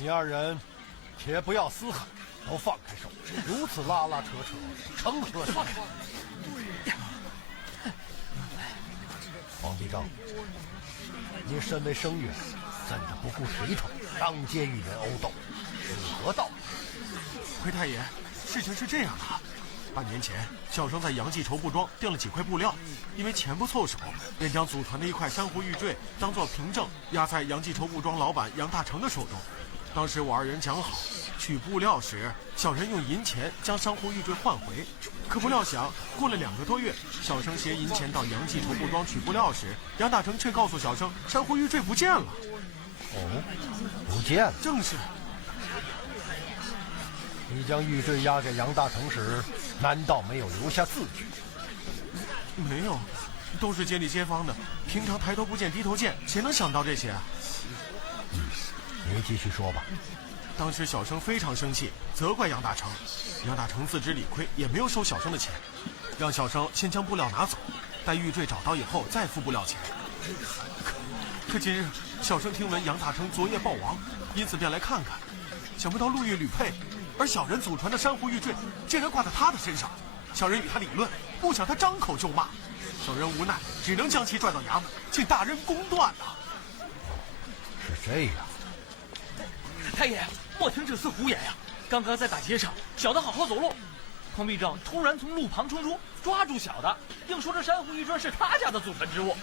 你二人且不要嘶喊，都放开手，如此拉拉扯扯，成何体统？黄必正，你身为生员，怎的不顾体统，当街与人殴斗，是何道理？回太爷，事情是这样的。半年前，小生在杨记绸布庄订了几块布料，因为钱不凑手，便将祖传的一块珊瑚玉坠当作凭证押在杨记绸布庄老板杨大成的手中。当时我二人讲好，取布料时，小人用银钱将珊瑚玉坠换回。可不料想，过了2个多月，小生携银钱到杨记绸布庄取布料时，杨大成却告诉小生，珊瑚玉坠不见了。哦，不见了？正是。你将玉坠押给杨大成时，难道没有留下字据？没有，都是街里街坊的，平常抬头不见低头见，谁能想到这些啊？你继续说吧。当时小生非常生气，责怪杨大成。杨大成自知理亏，也没有收小生的钱，让小生先将布料拿走，待玉坠找到以后再付布料钱。可今日小生听闻杨大成昨夜暴亡，因此便来看看，想不到路遇吕佩，而小人祖传的珊瑚玉坠竟然挂在他的身上。小人与他理论，不想他张口就骂，小人无奈，只能将其拽到衙门，请大人公断呐。是这样。太爷，莫听这厮胡言呀！刚刚在大街上，小的好好走路，黄必正突然从路旁冲出，抓住小的，硬说这珊瑚玉坠是他家的祖传之物。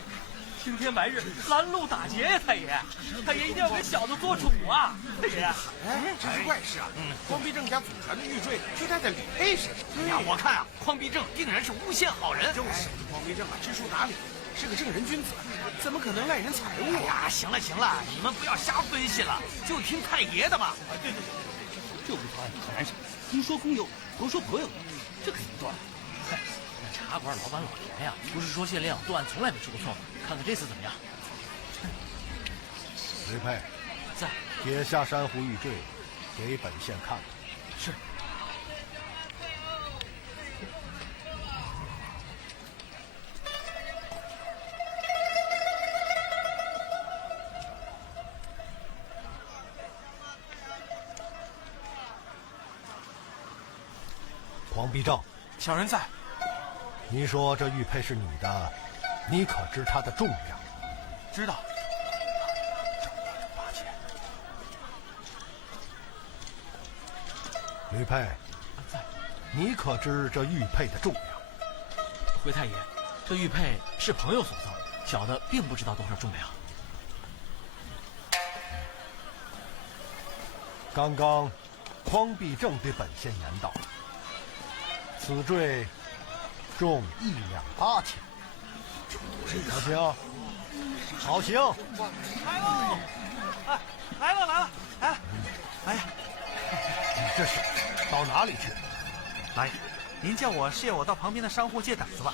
青天白日拦路打劫呀，太爷！太爷一定要给小子做主啊！太爷，这是怪事啊！黄必正家祖传的玉坠却戴在李佩身上。呀，我看啊，黄必正定然是诬陷好人。就是黄必正啊，知书达理，是个正人君子，怎么可能赖人财物啊？行了行了，你们不要瞎分析了，就听太爷的吧。对，这不传可难上，听说空有，都说颇有，这可怎么断？嗨，那茶馆老板老田呀，不是说限量，断从来没吃过错。看看这次怎么样？吕佩，在，解下珊瑚玉坠，给本县看看。是。黄必正，小人在。你说这玉佩是你的，你可知它的重量？知道。吕佩，你可知这玉佩的重量？回太爷，这玉佩是朋友所赠，小的并不知道多少重量。刚刚匡必正对本县言道，此坠重1两8钱。好行，好行。来喽！来了！哎呀，你这是到哪里去？来，您叫我谢我到旁边的商户借等子吧。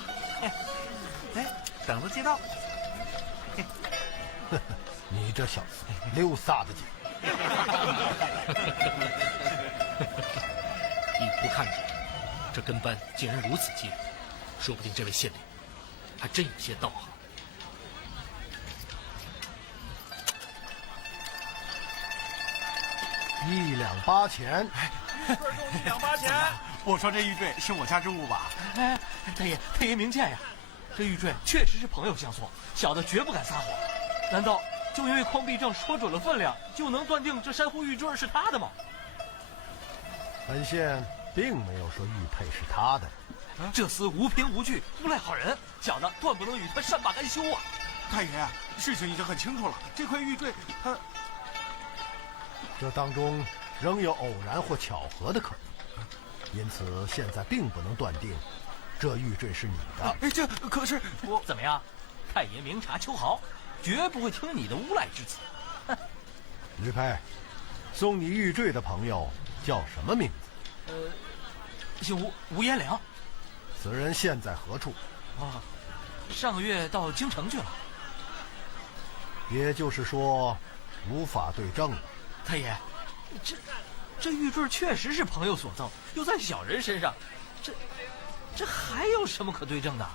哎，等子借到。你这小子溜撒的紧。一不看着，这跟班竟然如此激烈，说不定这位县令还真有些道行。1两8钱，这重1两8钱。我说这玉坠是我家之物吧？哎，太爷明鉴呀，这玉坠确实是朋友相送，小的绝不敢撒谎。难道就因为匡必正说准了分量，就能断定这珊瑚玉坠是他的吗？本县并没有说玉佩是他的。这厮无凭无据，诬赖好人，小的断不能与他善罢甘休啊！太爷，事情已经很清楚了，这块玉坠它这当中仍有偶然或巧合的可能，因此现在并不能断定这玉坠是你的。哎，这可是我怎么样？太爷明察秋毫，绝不会听你的诬赖之词。吕佩，送你玉坠的朋友叫什么名字？姓吴延良。此人现在何处？上个月到京城去了。也就是说，无法对证了。太爷，这玉坠确实是朋友所赠，又在小人身上，这还有什么可对证的？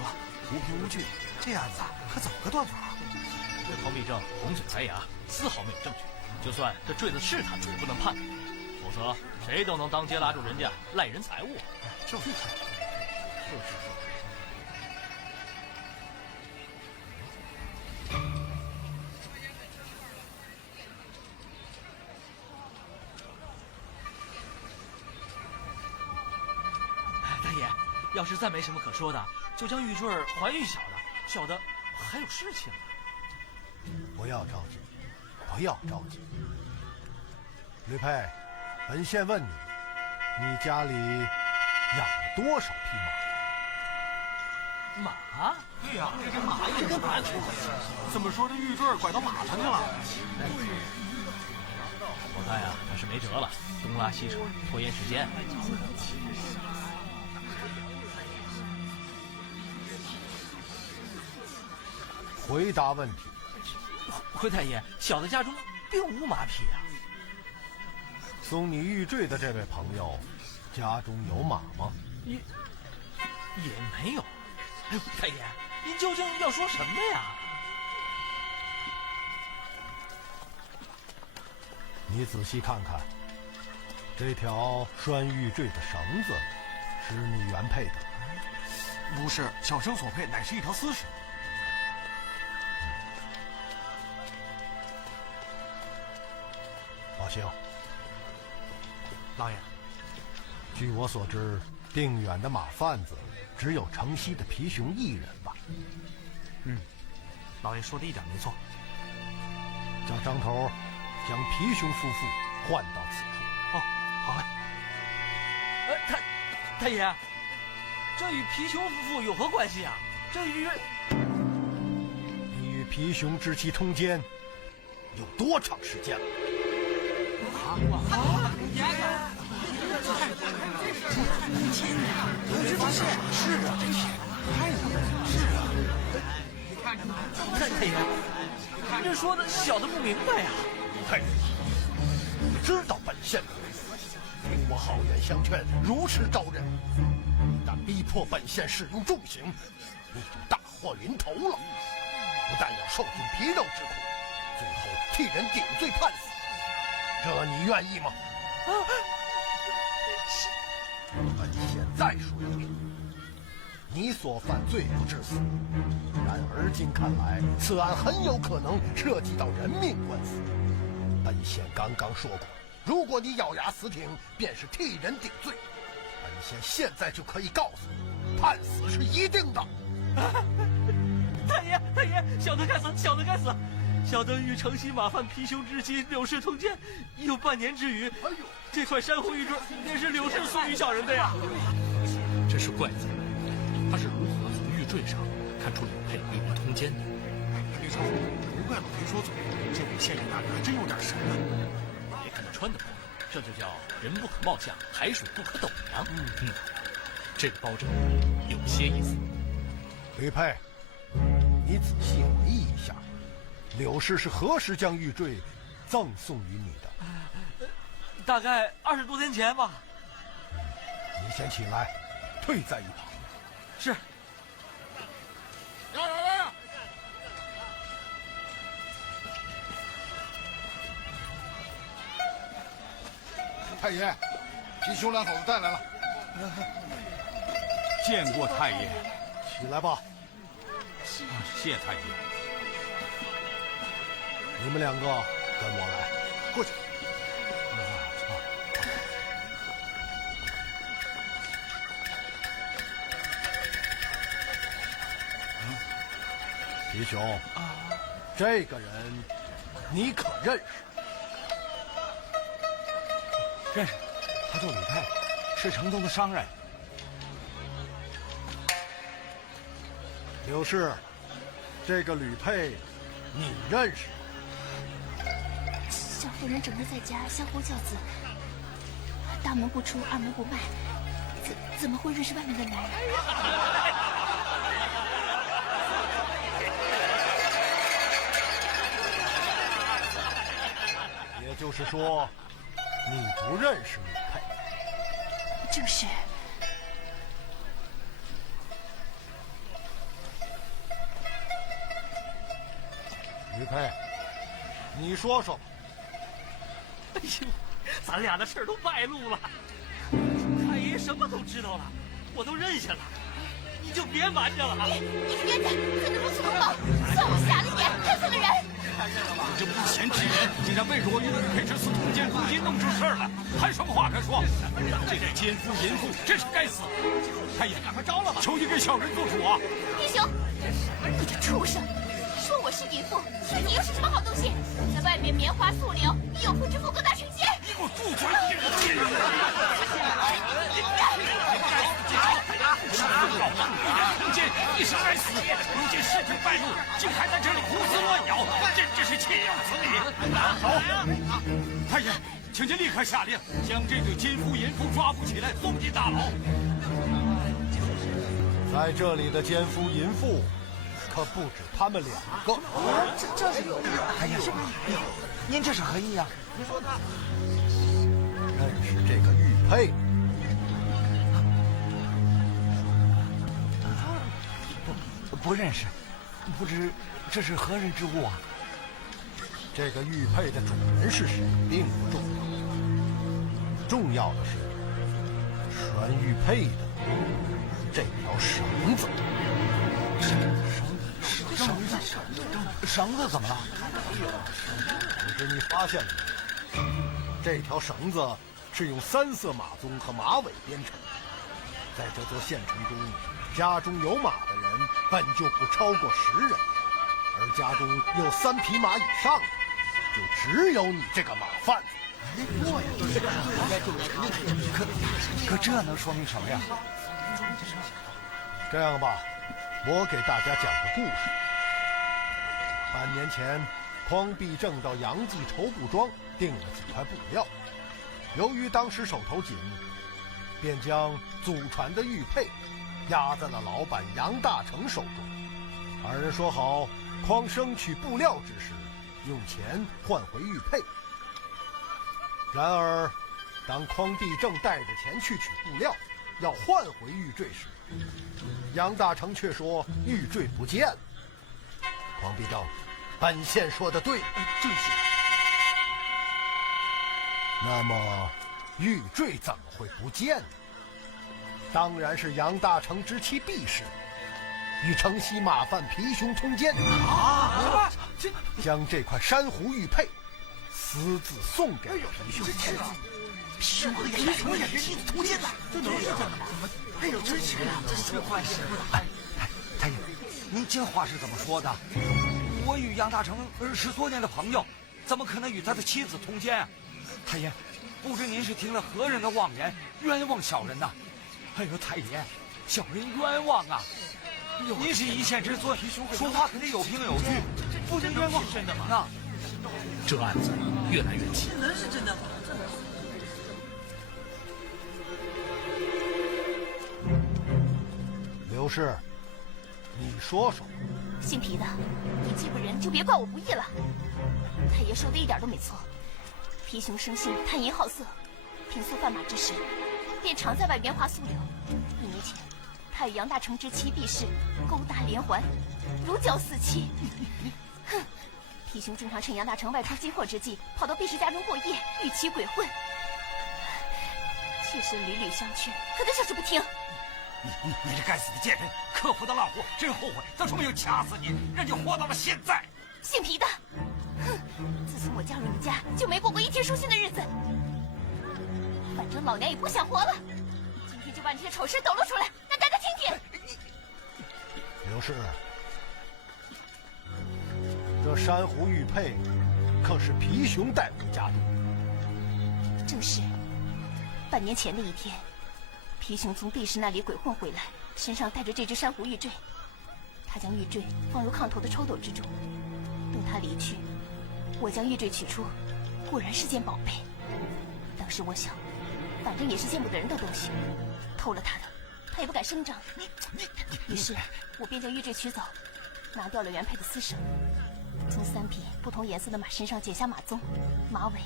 了，无凭无据，这案子可怎么个断法？这庞必正红嘴白牙，丝毫没有证据。就算这坠子是他的，也不能判他，否则谁都能当街拉住人家赖人财物。就是。大爷，要是再没什么可说的，就将玉坠还玉小的还有事情。不要着急，不要着急。吕佩，本县问你，你家里养了多少匹马？对呀，这马也是马出的。怎么说这玉坠拐到马上去了？我看呀，他是没辙了，东拉西扯，拖延时间。回答问题。回太爷，小的家中并无马匹啊。送你玉坠的这位朋友，家中有马吗？也没有。哎呦，太爷，您究竟要说什么呀？你仔细看看，这条拴玉坠的绳子是你原配的？不是，小生所配乃是一条丝绳。报行。老爷，据我所知，定远的马贩子只有城西的皮熊一人吧？老爷说的一点没错。叫张头将皮熊夫妇换到此处。哦，好嘞。太爷，这与皮熊夫妇有何关系啊？这与你与皮熊之妻通奸有多长时间了？太爷，这说的小的不明白呀。太爷，你知道本县的听我好言相劝，如实招认。一旦逼迫本县使用重刑，你就大祸临头了。不但要受尽皮肉之苦，最后替人顶罪判死，这你愿意吗？本县再说一遍，你所犯罪不致死，然而今看来，此案很有可能涉及到人命官司。本县刚刚说过，如果你咬牙死挺，便是替人顶罪。本县现在就可以告诉你，判死是一定的。太爷，小的该死，小的该死。小的与城西马贩皮熊之妻柳氏通奸，已有半年之余。哎呦，这块珊瑚玉坠也是柳氏送与小人的呀。真是怪哉，他是如何从玉坠上看出柳佩与人通奸的？李少，不怪老裴说嘴，这位县令大人还真有点神啊。别看他穿的破，这就叫人不可貌相，海水不可斗量。这个包拯有些意思。吕佩，你仔细回忆一下，柳氏是何时将玉坠赠送于你的？大概20多天前吧。你先起来，退在一旁。是。太爷，皮熊两口子带来了。见过太爷。起来吧。谢太爷。你们两个跟我来，过去。皮熊，这个人你可认识？认识，他叫吕佩，是城东的商人。柳氏，这个吕佩，你认识吗？小妇人整日在家相夫教子，大门不出，二门不迈，怎么会认识外面的男人？也就是说，你不认识吕佩？正是。佩，你说说吧。哎呦，咱俩的事儿都败露了，太爷什么都知道了，我都认下了，你就别瞒着了。你个冤家，怎能如此鲁莽？算我瞎了眼，害死了人！这不贤之人，竟然为若玉佩之死通奸，如今弄出事儿来，还有什么话可说？这个奸夫淫妇真是该死！太爷，赶快招了吧！求你给小人做主啊！皮熊，你个畜生！说我是淫妇，那你又是什么好东西？在外面棉花素柳，你有妇之夫各大成奸！你给我住嘴！通奸，一生该死！如今事情败露，竟还在这里胡思乱咬，真是岂有此理！好，太爷，请您立刻下令，将这对奸夫淫妇抓捕起来，送进大牢。在这里的奸夫淫妇，可不止他们2个。这是有意的。哎呀，您这是何意呀？你说他认识这个玉佩？不认识，不知这是何人之物啊？这个玉佩的主人是谁并不重要，重要的是拴玉佩的这条绳子。绳子怎么了？可是你发现了没？这条绳子是用3色马鬃和马尾编成的。在这座县城中，家中有马的人本就不超过10人，而家中有3匹马以上的，就只有你这个马贩子。可这能说明什么呀？这样吧，我给大家讲个故事。半年前，匡必正到杨记绸布庄订了几块布料，由于当时手头紧，便将祖传的玉佩压在了老板杨大成手中。二人说好，匡生取布料之时，用钱换回玉佩。然而，当匡必正带着钱去取布料，要换回玉坠时，杨大成却说玉坠不见了。匡必正，本县说的对，正是。那么玉坠怎么会不见呢？当然是杨大成之妻毕氏与城西马贩皮熊通奸啊！将这块珊瑚玉佩私自送给了皮熊。皮熊和皮熊也是通奸的，这能是真的吗？哎呦，真是啊！这是坏事！哎，太爷，您这话是怎么说的？我与杨大成10多年的朋友，怎么可能与他的妻子通奸啊？太爷，不知您是听了何人的妄言，冤枉小人呐！哎呦，太爷，小人冤枉啊！您是一县之尊，说话可得有凭有据，不能冤枉真的吗？这案子越来越急。这能是真的吗？这能是。刘氏，你说说。姓皮的，你既不仁，就别怪我不义了。太爷说的一点都没错。皮熊生性贪淫好色，平素贩马之时，便常在外棉花素柳。1年前，他与杨大成之妻毕氏勾搭连环，如胶似漆。哼！皮熊经常趁杨大成外出进货之际，跑到毕氏家中过夜，与其鬼混。妾身屡屡相劝，可他就是不听。你这该死的贱人，克夫的烂货，真后悔当初没有掐死你，让你活到了现在。姓皮的，哼！自从我加入你家，就没过过1天舒心的日子。反正老娘也不想活了，今天就把你这丑事抖露出来，让大家听听。刘氏，这珊瑚玉佩可是皮熊带回家的？正是。半年前的一天，皮熊从毕氏那里鬼混回来，身上带着这只珊瑚玉坠。他将玉坠放入炕头的抽斗之中。等他离去，我将玉坠取出，果然是件宝贝。当时我想，反正也是见不得人的东西，偷了他的，他也不敢声张。于是，我便将玉坠取走，拿掉了原配的丝绳，从3匹不同颜色的马身上剪下马鬃、马尾，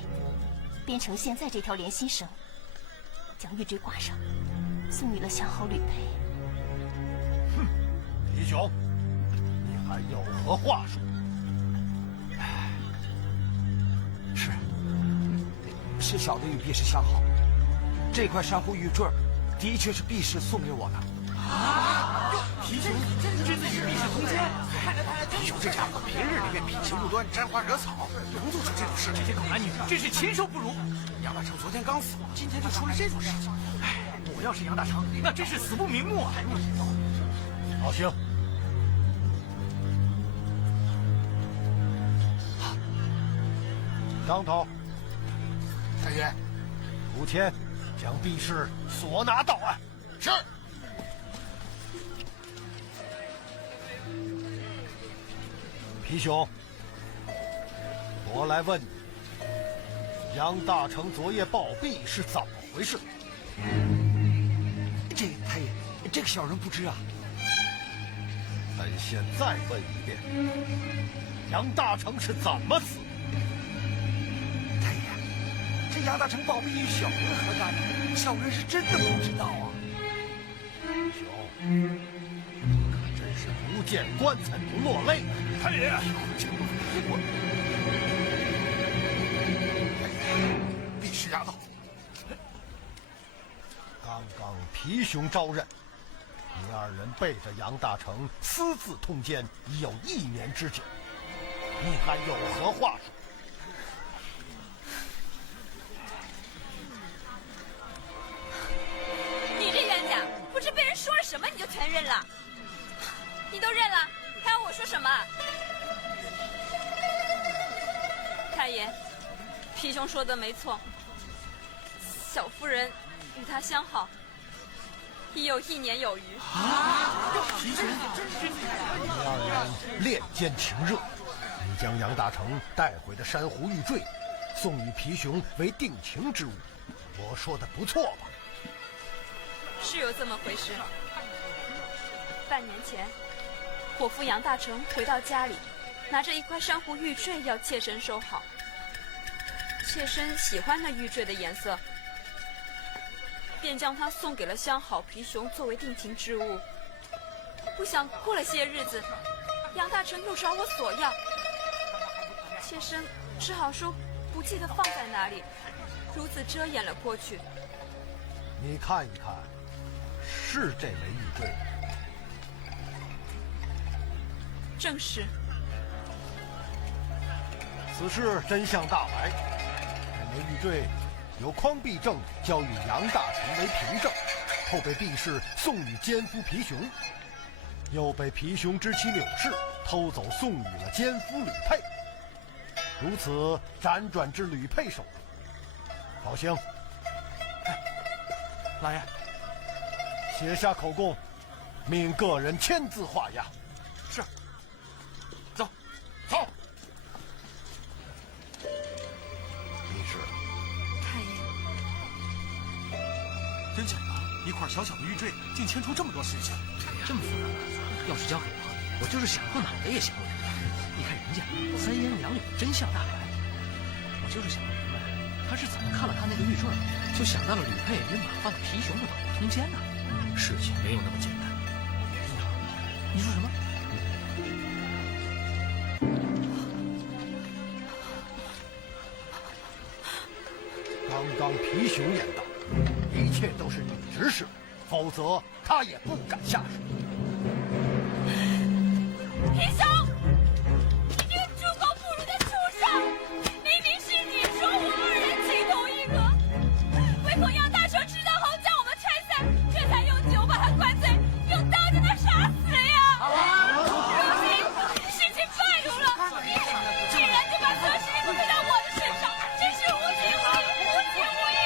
编成现在这条连心绳，将玉坠挂上，送予了相好吕佩。哼，皮熊，你还有何话说？氏晓得与毕氏相好，这块珊瑚玉坠的确是毕氏送给我的。皮熊真的与毕氏通奸？皮熊这家伙平日里为品行不端、沾花惹草，能做出这种事？这些狗男女真是禽兽不如！杨大成昨天刚死，今天就出了这种事情。我要是杨大成，那真是死不瞑目啊！老邢，张头，太爷，武谦将毕氏索拿到案。是。皮熊，我来问你，杨大成昨夜暴毙是怎么回事？这太爷，这个小人不知啊。本县再问一遍，杨大成是怎么死？太爷，这杨大成暴毙与小人何干呢？小人是真的不知道啊。熊，可真是不见棺材不落泪。太爷，必须押到。刚刚皮熊招认，你二人背着杨大成私自通奸已有1年之久，你还有何话说？你这冤家，不知被人说了什么你就全认了？你都认了，还要我说什么？太爷，皮熊说的没错，小夫人与他相好，已有1年有余。皮熊，你二人恋奸情热，你将杨大成带回的珊瑚玉坠送与皮熊为定情之物，我说的不错吧？是有这么回事。半年前，伙夫杨大成回到家里，拿着一块珊瑚玉坠要妾身收好。妾身喜欢那玉坠的颜色，便将它送给了相好皮熊作为定情之物。不想过了些日子，杨大成又找我索要，妾身只好说不记得放在哪里，如此遮掩了过去。你看一看，是这枚玉坠？正是。此事真相大白，这枚玉坠由匡弼正交与杨大成为凭证，后被毕氏送与奸夫皮熊，又被皮熊知其纽事，偷走送与了奸夫吕佩，如此辗转至吕佩手中。宝兴，老爷，写下口供，命个人签字画押。是。走，走。毕氏，太爷，真想不到一块小小的玉坠竟牵出这么多事情。这么复杂的，要是交给我就是想破脑袋也想不明白。你看人家3言2语真相大白，我就是想不明白，他是怎么看了他那个玉坠，就想到了吕佩与马放的皮熊的老婆通奸呢？事情没有那么简单。你说什么？刚刚皮熊言道，一切都是你指使，否则他也不敢下手。皮熊，你这个猪狗不如的畜生！明明是你说我二人情同一合，唯恐杨大成知道后将我们拆散，这才用酒把他灌醉，用刀将他杀死呀！如今事情败露了，你竟然就把责任推到我的身上，真是无情无义，无情无义！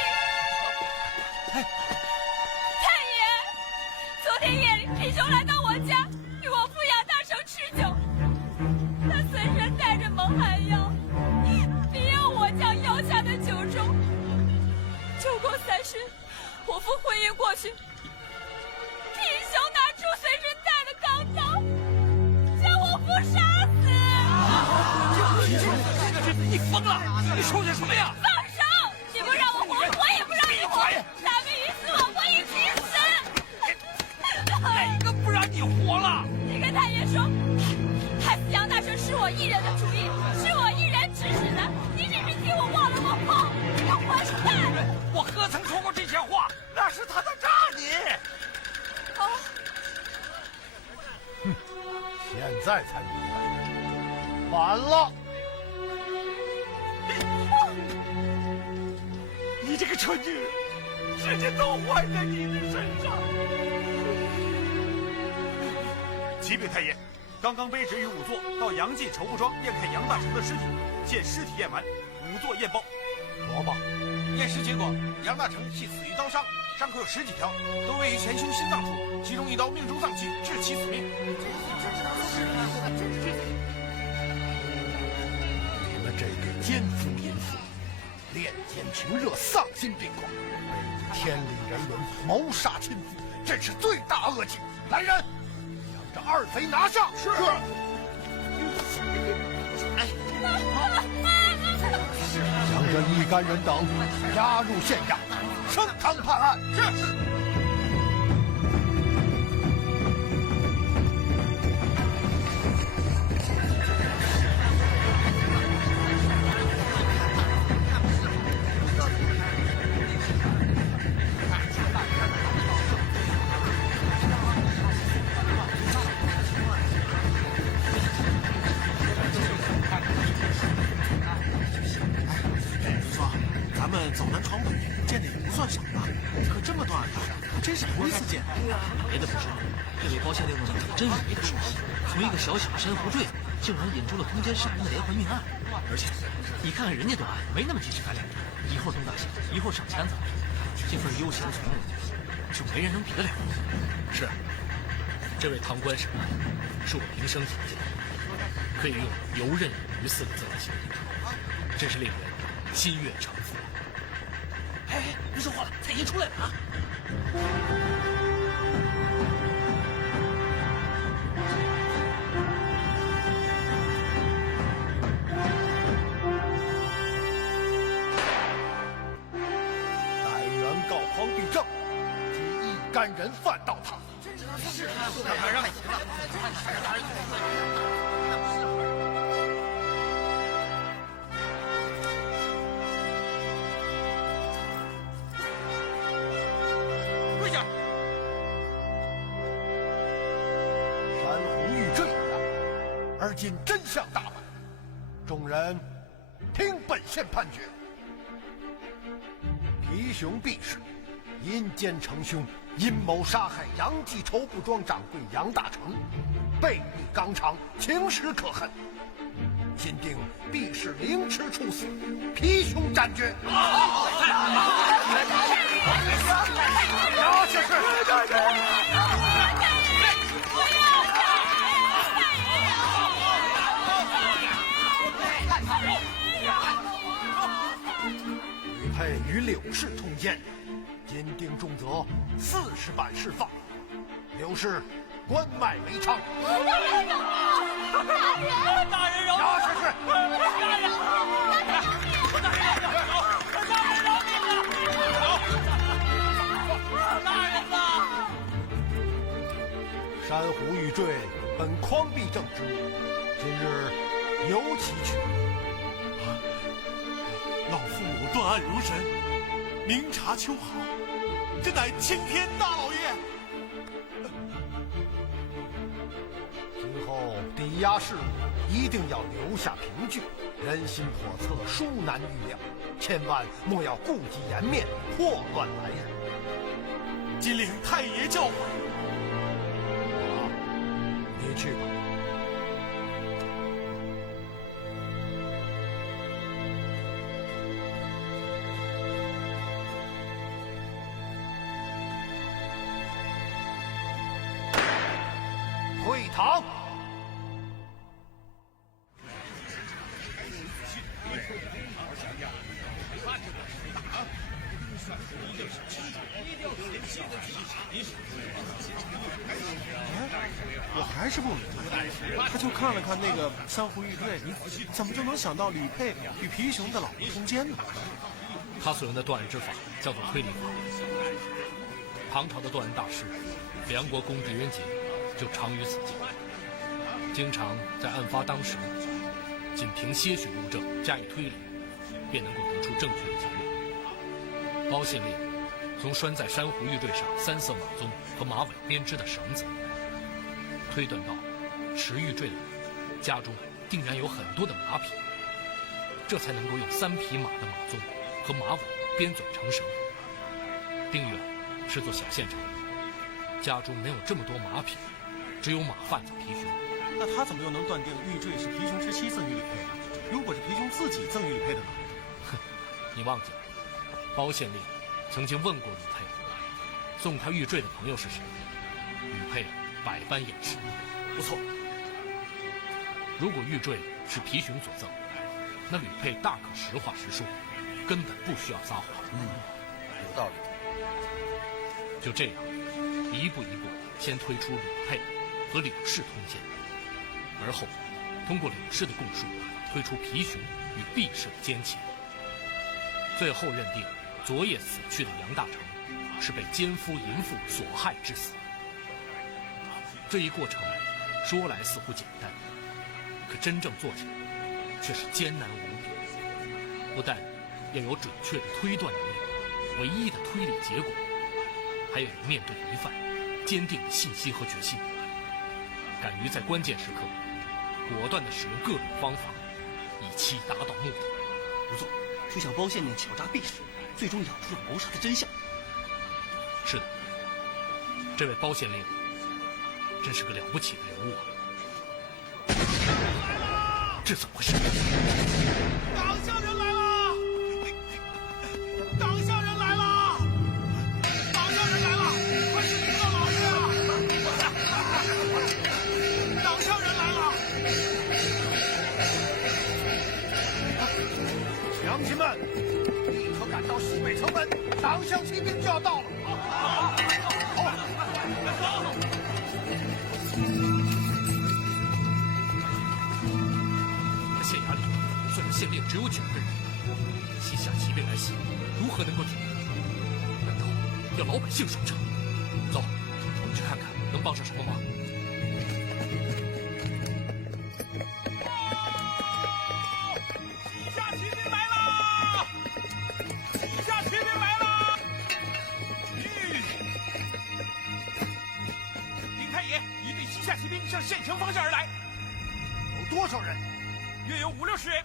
太爷，昨天夜里皮熊来到我家，与我父杨大成吃酒，他随身带着蒙汗药，逼要我将药下的酒盅。酒过3巡，我父昏晕过去，皮熊拿出随身带的钢刀，将我父杀死。你疯了！你说些什么呀？放手！你不让我活，我也不让你活。大命与死，我一起死。哪个不让你活了？你跟太爷说，害死杨大成是我一人的主意，是我一人指使的。你只是替我忘了我父，要还手。我何曾说过这些话？那是他在诈你。哦，哼，现在才明白，晚了。你这个蠢女人，事情都坏在你的身上。启禀太爷，刚刚卑职与仵作到杨记绸布庄验看杨大成的尸体，现尸体验完，仵作验报。说吧。验尸结果，杨大成系死于刀伤，伤口有10几条，都位于前胸心脏处，其中一刀命中脏器，致其死命。你们这对奸夫淫妇，恋奸情热，丧心病狂，天理人伦，谋杀亲夫，真是罪大恶极！来人，将这2贼拿下！是。将这一干人等押入县衙，升堂判案。是。走南闯北，见的也不算少吧？可这么多案子，还真是头一次见。别的不说，这位高县令呢，真是没得说。从一个小小的珊瑚坠，竟然引出了通奸杀人的连环命案。而且，你看看人家断案没那么急着赶脸，一会儿动大刑，一会儿赏钱子，这份悠闲从容，是没人能比得了。是，这位堂官审案是我平生所见，可以用游刃有余4个字来形容，真是令人心悦诚服。哎，别说话了，太爷出来了啊！乃原告匡必正，即一干人犯到他。是啊，让行了。而今真相大白，众人听本县判决。皮熊毕氏因奸成凶，阴谋杀害杨记绸布庄掌柜杨大成，背逆纲常，情史可恨。今定毕氏凌迟处死，皮熊斩决。拿下去！配与柳氏通奸，今定重责40板释放。柳氏关卖为娼。大人饶！拿下去！大人饶珊瑚玉坠本匡必正之物，今日由其取。老父母断案如神，明察秋毫，这乃青天大老爷。今后抵押事务一定要留下凭据，人心叵测，殊难预料，千万莫要顾及颜面，祸乱来日。今领太爷教诲。你去吧。退堂。我还是不明白，他就看了看那个珊瑚玉坠，怎么就能想到吕佩与皮熊的老婆通奸呢？他所用的断案之法叫做推理法。唐朝的断案大师梁国公狄仁杰就长于此境，经常在案发当时，仅凭些许物证加以推理，便能够得出正确的结论。包县令从拴在珊瑚玉坠上3色马鬃和马尾编织的绳子，推断到持玉坠的人家中定然有很多的马匹，这才能够用3匹马的马鬃和马尾编纂成绳。定远是座小县城，家中能有这么多马匹，只有马贩子皮熊。那他怎么又能断定玉坠是皮熊之妻赠予李佩呢？如果是皮熊自己赠予李佩的呢？哼，你忘记了，包县令曾经问过吕佩，送他玉坠的朋友是谁？吕佩百般掩饰。不错，如果玉坠是皮熊所赠，那吕佩大可实话实说，根本不需要撒谎。有道理。就这样，一步一步先推出吕佩和柳氏通奸，而后通过柳氏的供述推出皮熊与毕氏的奸情，最后认定昨夜死去的杨大成是被奸夫淫妇所害致死。这一过程说来似乎简单，可真正做起来却是艰难无比。不但要有准确的推断能力，唯一的推理结果，还要有面对疑犯坚定的信心和决心，敢于在关键时刻果断地使用各种方法，以期达到目的。不错，就像包县令巧诈毕氏，最终咬出了谋杀的真相。是的，这位包县令真是个了不起的人物啊！这怎么回事？党项人来了！党项人来了！党项人来了！快去禀告老爷啊！党项人来了！乡亲们，立刻赶到西北城门，党项骑兵就要到了。在县衙里，虽然县令只有9个人，西夏骑兵来袭，如何能够抵御？难道要老百姓守城？走，我们去看看能帮上什么忙。西夏骑兵来了！西夏骑兵来了！林太爷，一队西夏骑兵向县城方向而来，有多少人？约有50-60人。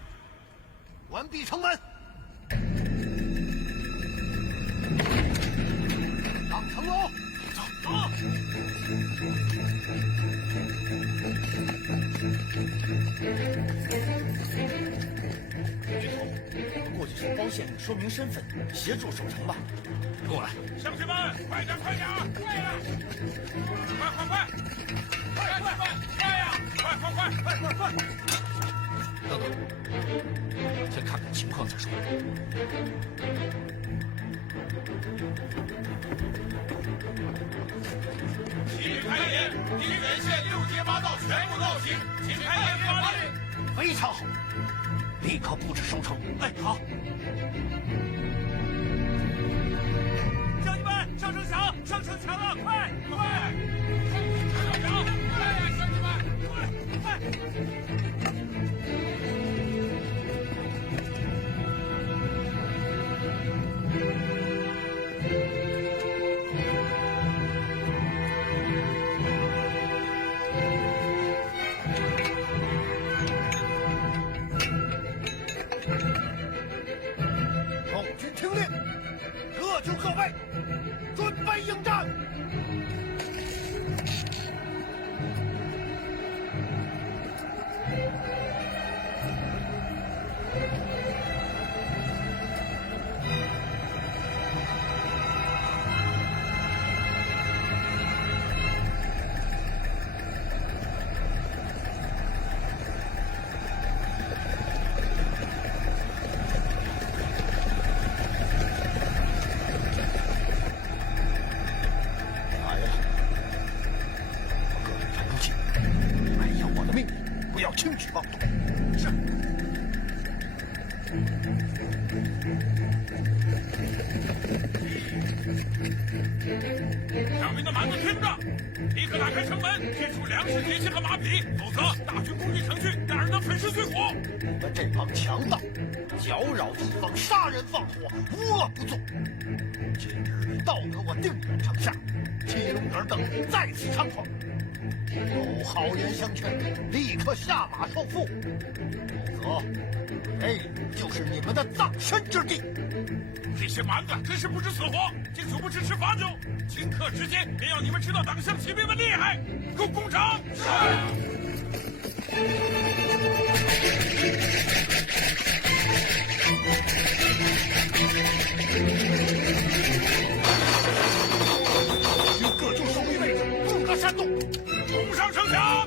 关闭城门，上城楼。走。过去向包县令说明身份，协助守城吧。跟我来。乡亲们，快点，快点，快呀！快！快呀！快！等等，先看看情况再说。请开言，定远县6街8道全部告急，请开言发令。非常好，立刻布置守城。哎，好。乡亲们，上城墙，上城墙了，快！上墙，快呀，乡亲们，快！众军听令，各就各位，准备应战。轻举妄动。是。上面的蛮子听着，立刻打开城门，贴出粮食、铁器和马匹，否则大军攻进城去，让人能粉身碎骨。你们这帮强盗，搅扰地方，杀人放火，无恶不作。今日倒给我定远城下，齐龙儿等再次猖狂。有好言相劝，立刻下马受缚，否则这里就是你们的葬身之地。这些蛮子真是不知死活，敬酒不吃吃罚酒，顷刻之间便要你们知道党项骑兵的厉害。入攻城！请各就守于位置，不可煽动。攻上城墙！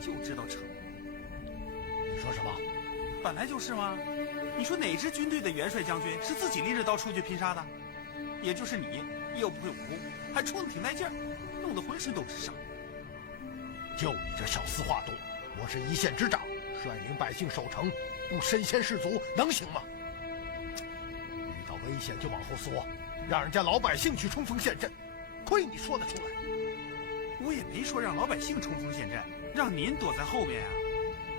就知道扯。你说什么？本来就是嘛。你说哪支军队的元帅将军是自己拎着刀出去拼杀的？也就是你，又不会武功，还冲得挺带劲儿，弄得浑身都是伤。就你这小厮话多！我是一县之长，率领百姓守城，不身先士卒能行吗？遇到危险就往后缩，让人家老百姓去冲锋陷阵，亏你说得出来。我也没说让老百姓冲锋陷阵，让您躲在后面啊。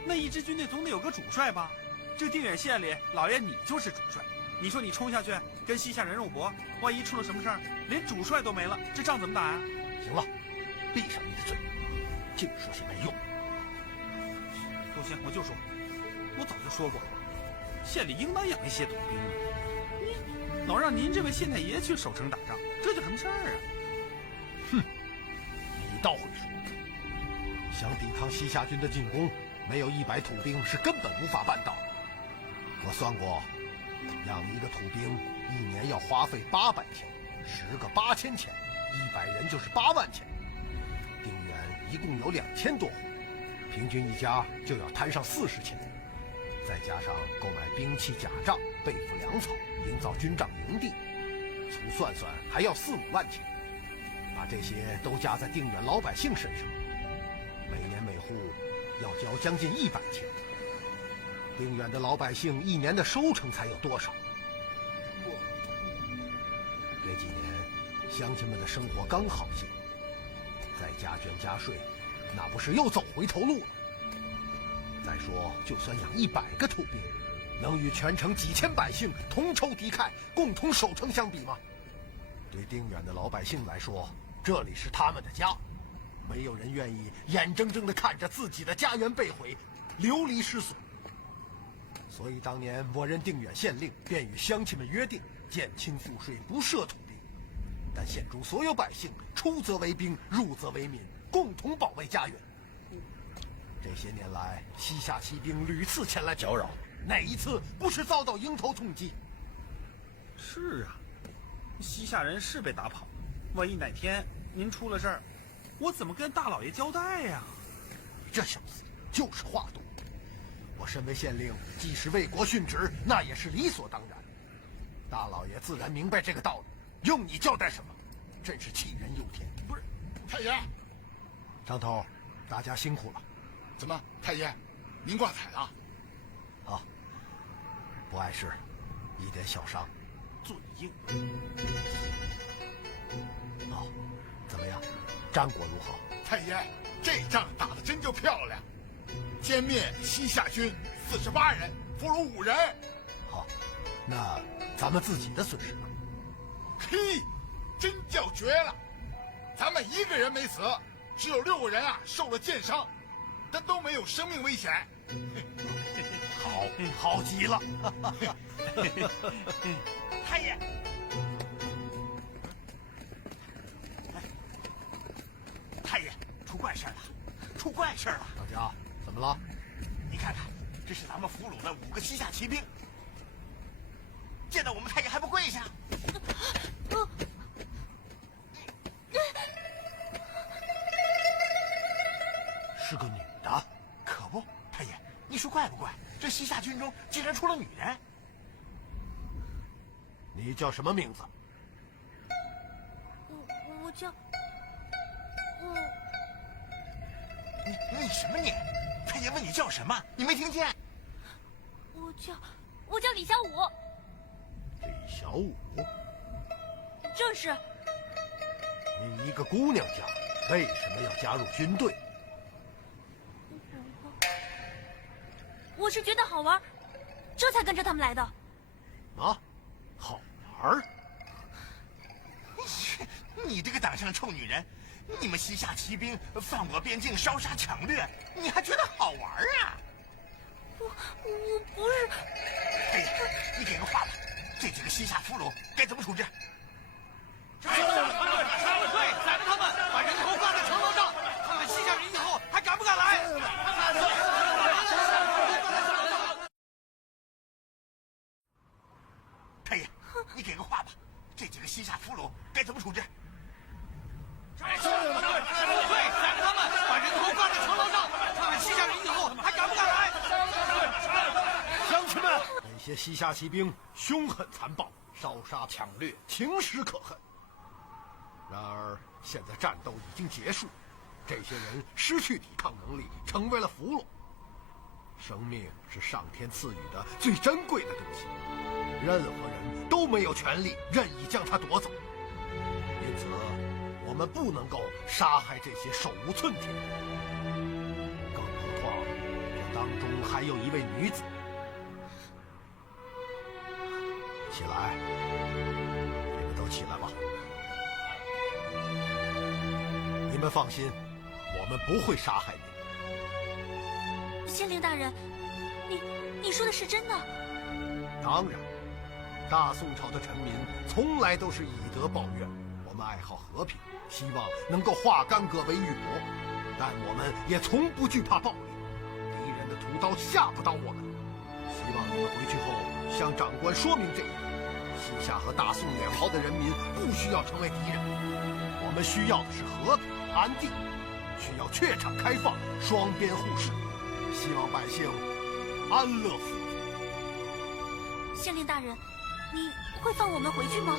那一支军队总得有个主帅吧？这定远县里，老爷你就是主帅。你说你冲下去跟西夏人肉搏，万一出了什么事儿，连主帅都没了，这仗怎么打呀？行了，闭上你的嘴，净说些没用。不行，我就说，我早就说过，县里应当养一些土兵的。你老让您这位县太爷去守城打仗，这叫什么事儿啊？哼，你倒会说。想抵抗西夏军的进攻，没有100土兵是根本无法办到。我算过，养一个土兵1年要花费800钱，10个8000钱，100人就是8万钱。定远一共有2000多户，平均一家就要摊上40钱，再加上购买兵器甲仗、备付粮草、营造军帐营地，粗算算还要4、5万钱。把这些都加在定远老百姓身上，每年每户要交将近100钱。定远的老百姓1年的收成才有多少？这几年乡亲们的生活刚好些，再加捐加税，那不是又走回头路了？再说，就算养100个土兵，能与全城几千百姓同仇敌忾、共同守城相比吗？对定远的老百姓来说，这里是他们的家，没有人愿意眼睁睁地看着自己的家园被毁，流离失所。所以当年我任定远县令，便与乡亲们约定，减轻赋税，不设土兵。但县中所有百姓出则为兵，入则为民，共同保卫家园。这些年来，西夏骑兵屡次前来搅扰，哪一次不是遭到迎头痛击？是啊，西夏人是被打跑了，万一哪天您出了事儿，我怎么跟大老爷交代呀？这小子就是话多。我身为县令，即使为国殉职，那也是理所当然。大老爷自然明白这个道理，用你交代什么？真是杞人忧天。不是，太爷，张头，大家辛苦了。怎么，太爷，您挂彩了？啊，不碍事，一点小伤。嘴硬。哦，怎么样？战果如何？太爷，这仗打得真就漂亮，歼灭西夏军48人，俘虏5人。好，那咱们自己的损失呢？嘿，真叫绝了！咱们1个人没死，只有6个人啊受了箭伤，但都没有生命危险。好极了！太爷，太爷，出怪事了！出怪事了！大家怎么了？你看看，这是咱们俘虏的5个西夏骑兵，见到我们太爷还不跪下？是个女的。可不，太爷，你说怪不怪？这西夏军中竟然出了女人。你叫什么名字？我叫你什么你？太爷问你叫什么？你没听见？我叫李小武。李小武？正是。你一个姑娘家，为什么要加入军队？我是觉得好玩，这才跟着他们来的。啊，好玩儿？你这个党上臭女人！你们西夏骑兵犯我边境，烧杀抢掠，你还觉得好玩啊？我不是。太爷，你给个话吧，这几个西夏俘虏该怎么处置？杀了队，宰了他们，把人头挂在城楼上，看看西夏人以后还敢不敢来。太爷，你给个话吧，这几个西夏俘虏该怎么处置？杀了队，宰了他们，把人头挂在城楼上，看看些西夏骑兵凶狠残暴，烧杀抢掠，情势可恨。然而现在战斗已经结束，这些人失去抵抗能力，成为了俘虏。生命是上天赐予的最珍贵的东西，任何人都没有权利任意将它夺走。因此，我们不能够杀害这些手无寸铁的人。更何况，这当中还有一位女子。起来，你们都起来吧。你们放心，我们不会杀害你们。县令大人，你说的是真的？当然，大宋朝的臣民从来都是以德报怨，我们爱好和平，希望能够化干戈为玉帛，但我们也从不惧怕暴力，敌人的屠刀吓不倒我们。希望你们回去后向长官说明这一点。西夏和大宋两朝的人民不需要成为敌人，我们需要的是和平安定，需要榷场开放，双边互市，希望百姓安乐富足。县令大人，你会放我们回去吗？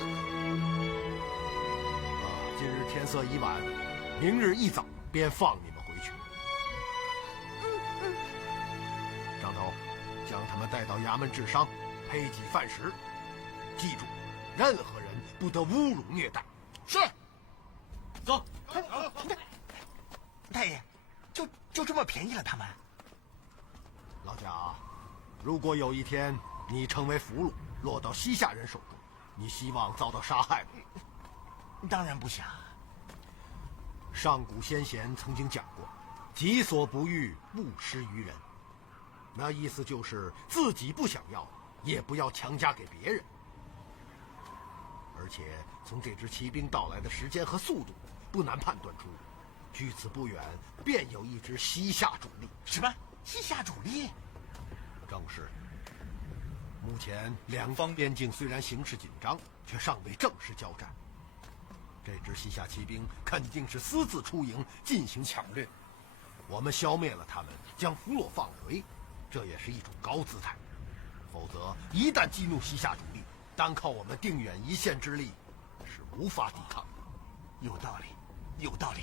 今日天色已晚，明日一早便放你们回去。张头，将他们带到衙门治伤，配给饭食。记住，任何人不得侮辱虐待。是。走。太爷，就这么便宜了他们？老贾，如果有一天你成为俘虏，落到西夏人手中，你希望遭到杀害吗？当然不想。上古先贤曾经讲过，己所不欲，勿施于人。那意思就是自己不想要，也不要强加给别人。而且从这支骑兵到来的时间和速度，不难判断出，距此不远便有一支西夏主力。什么？西夏主力？正是。目前两方边境虽然形势紧张，却尚未正式交战。这支西夏骑兵肯定是私自出营进行抢掠，我们消灭了他们，将俘虏放回，这也是一种高姿态。否则，一旦激怒西夏主力，单靠我们定远一线之力，是无法抵抗的。有道理，有道理。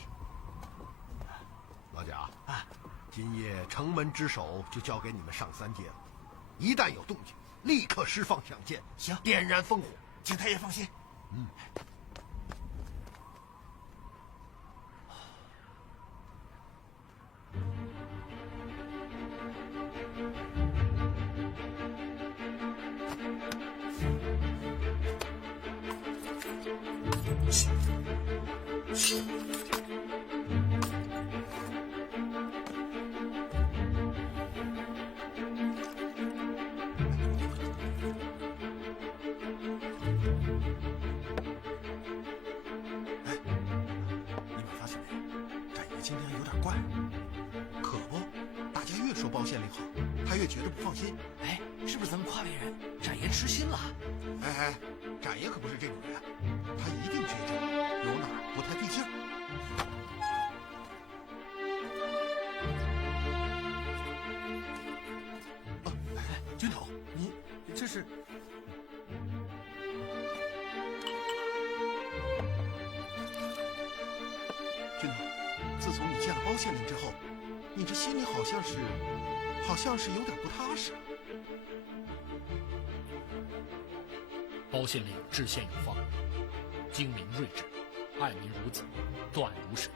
老贾啊，今夜城门之守就交给你们上三街了，一旦有动静，立刻释放响箭，行，点燃烽火，请太爷放心。今天有点怪，可不，大家越说包县令好，他越觉得不放心。哎，是不是咱们夸别人，展爷痴心了？哎，展爷可不是这种人，他一定觉着有哪儿不太对劲儿。哦，哎，军头，你这是？军头。自从你见了包县令之后，你这心里好像是有点不踏实。包县令治县有方，精明睿智，爱民如子，断案如神，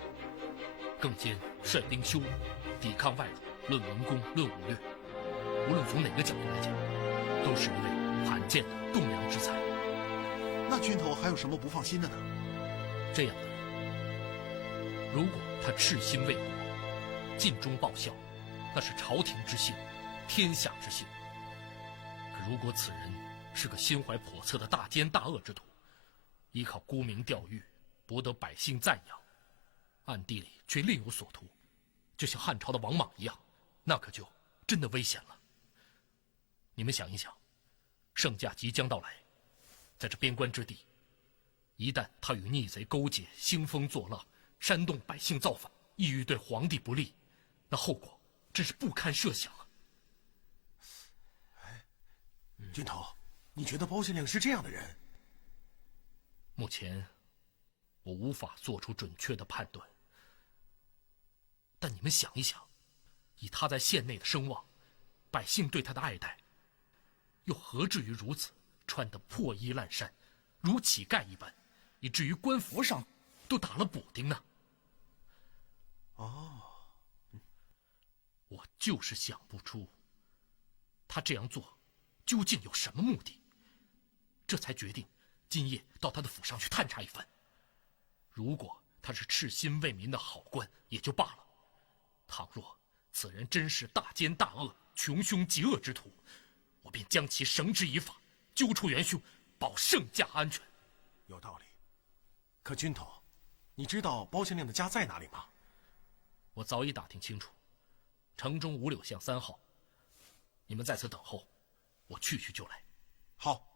更兼率兵修武，抵抗外辱，论文功，论武略，无论从哪个角度来讲，都是一位罕见的栋梁之才。那军头还有什么不放心的呢？这样的人，如果他赤心为国，尽忠报效，那是朝廷之幸，天下之幸。可如果此人是个心怀叵测的大奸大恶之徒，依靠沽名钓誉，博得百姓赞扬，暗地里却另有所图，就像汉朝的王莽一样，那可就真的危险了。你们想一想，圣驾即将到来，在这边关之地，一旦他与逆贼勾结，兴风作浪，煽动百姓造反，意欲对皇帝不利，那后果真是不堪设想啊！军头，你觉得包县令是这样的人？目前，我无法做出准确的判断。但你们想一想，以他在县内的声望，百姓对他的爱戴，又何至于如此穿得破衣烂衫，如乞丐一般，以至于官服上都打了补丁呢？我就是想不出，他这样做究竟有什么目的，这才决定今夜到他的府上去探查一番。如果他是赤心为民的好官，也就罢了；倘若此人真是大奸大恶、穷凶极恶之徒，我便将其绳之以法，揪出元凶，保圣驾安全。有道理。可军头，你知道包县令的家在哪里吗？我早已打听清楚，城中五柳巷3号。你们在此等候，我去就来。好。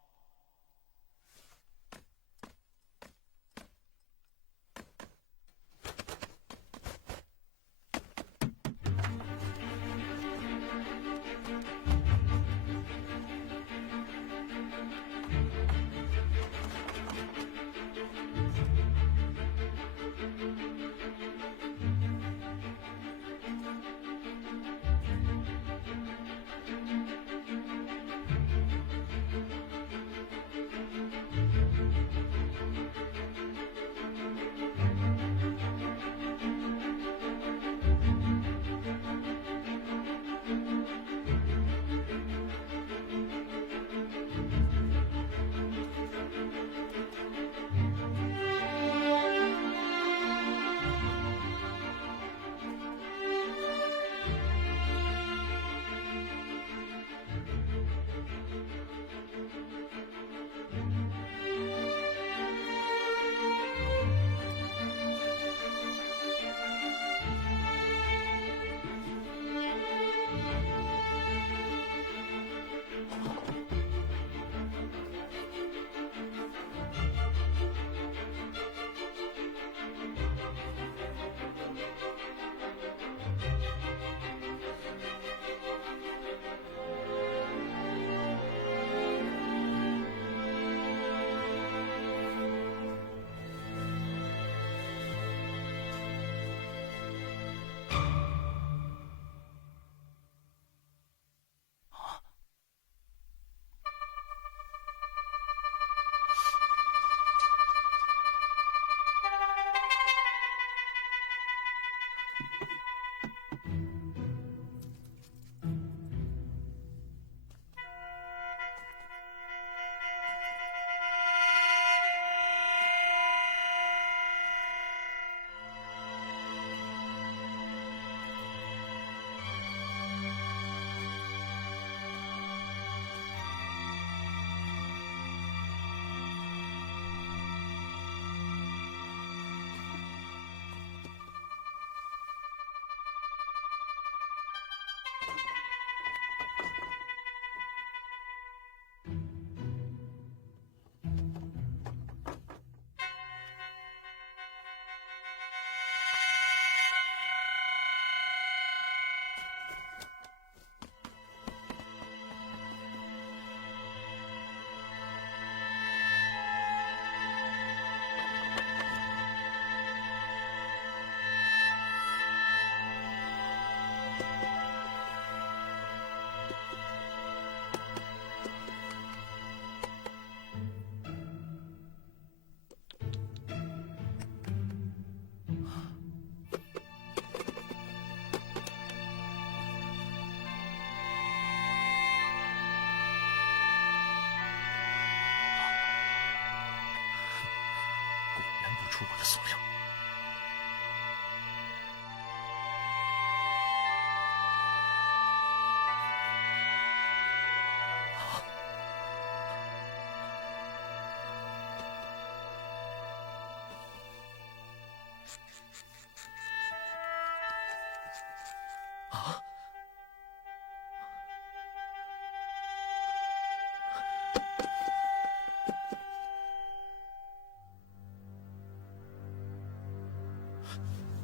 出我的所料。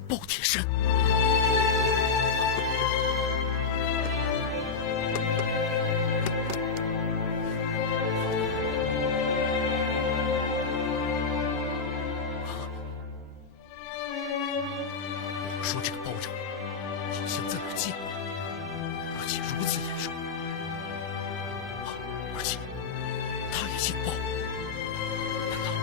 包铁山，说这个包拯好像在哪儿见过，而且如此眼熟，而且他也姓包，难道？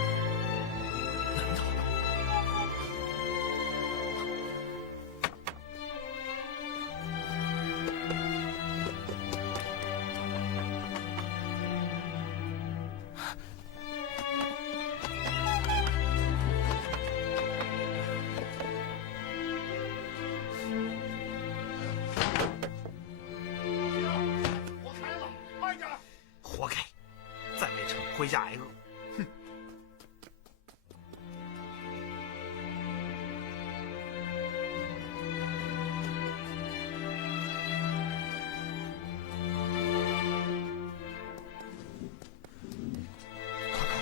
活该，再没成回家挨饿。哼！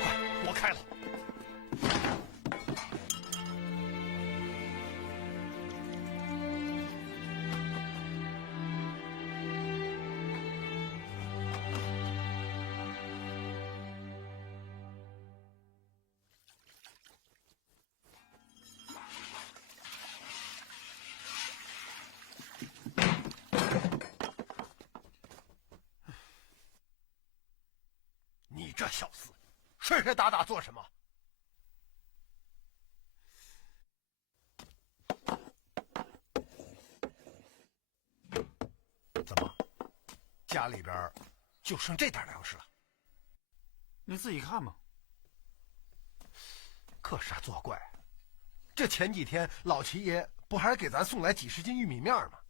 快，活开了！你这小厮，睡睡打打做什么？怎么，家里边就剩这点粮食了？你自己看嘛。可是啊，作怪，这前几天老齐爷不还给咱送来几十斤玉米面吗？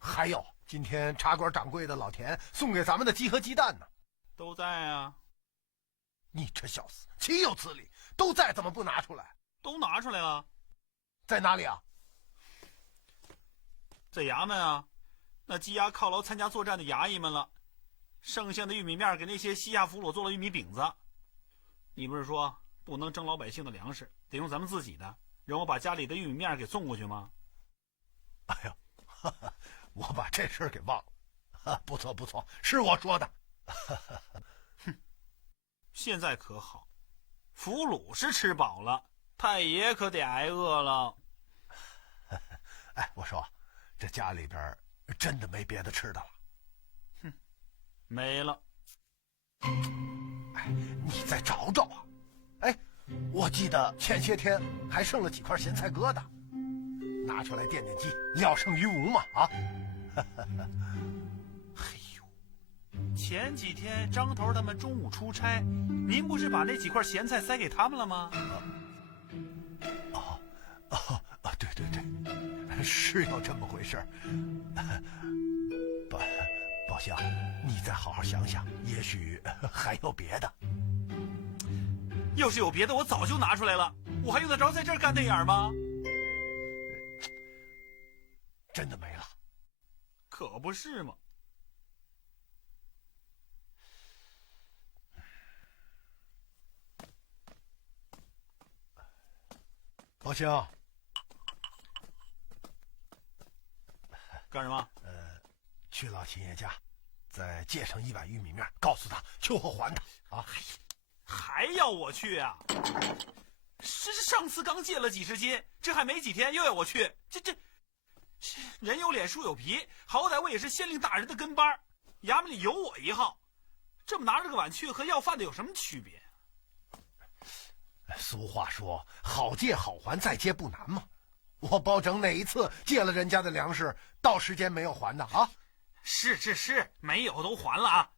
还有今天茶馆掌柜的老田送给咱们的鸡和鸡蛋呢。都在啊。你这小厮岂有此理！都在，怎么不拿出来？都拿出来了。在哪里啊？在衙门啊，那羁押犒劳参加作战的衙役们了。剩下的玉米面给那些西夏俘虏做了玉米饼子。你不是说不能征老百姓的粮食，得用咱们自己的，让我把家里的玉米面给送过去吗？哎呀，我把这事儿给忘了。不错，是我说的。哼，现在可好，俘虏是吃饱了，太爷可得挨饿了。哎，我说，这家里边真的没别的吃的了？哼，没了。哎，你再找找啊！哎，我记得前些天还剩了几块咸菜疙瘩，拿出来垫垫饥，聊胜于无嘛！啊！嘿呦，前几天张头他们中午出差，您不是把那几块咸菜塞给他们了吗？对，是有这么回事。宝相，你再好好想想，也许还有别的。要是有别的，我早就拿出来了，我还用得着在这儿干那眼吗？真的没了？可不是嘛。宝相，干什么？去老秦爷家，再借上1碗玉米面，告诉他秋后还他啊！还要我去啊？是上次刚借了几十斤，这还没几天又要我去，这人有脸树有皮，好歹我也是县令大人的跟班，衙门里有我一号，这么拿着个碗去和要饭的有什么区别？俗话说，好借好还，再借不难嘛。我包拯哪一次借了人家的粮食，到时间没有还的啊？是，没有都还了啊。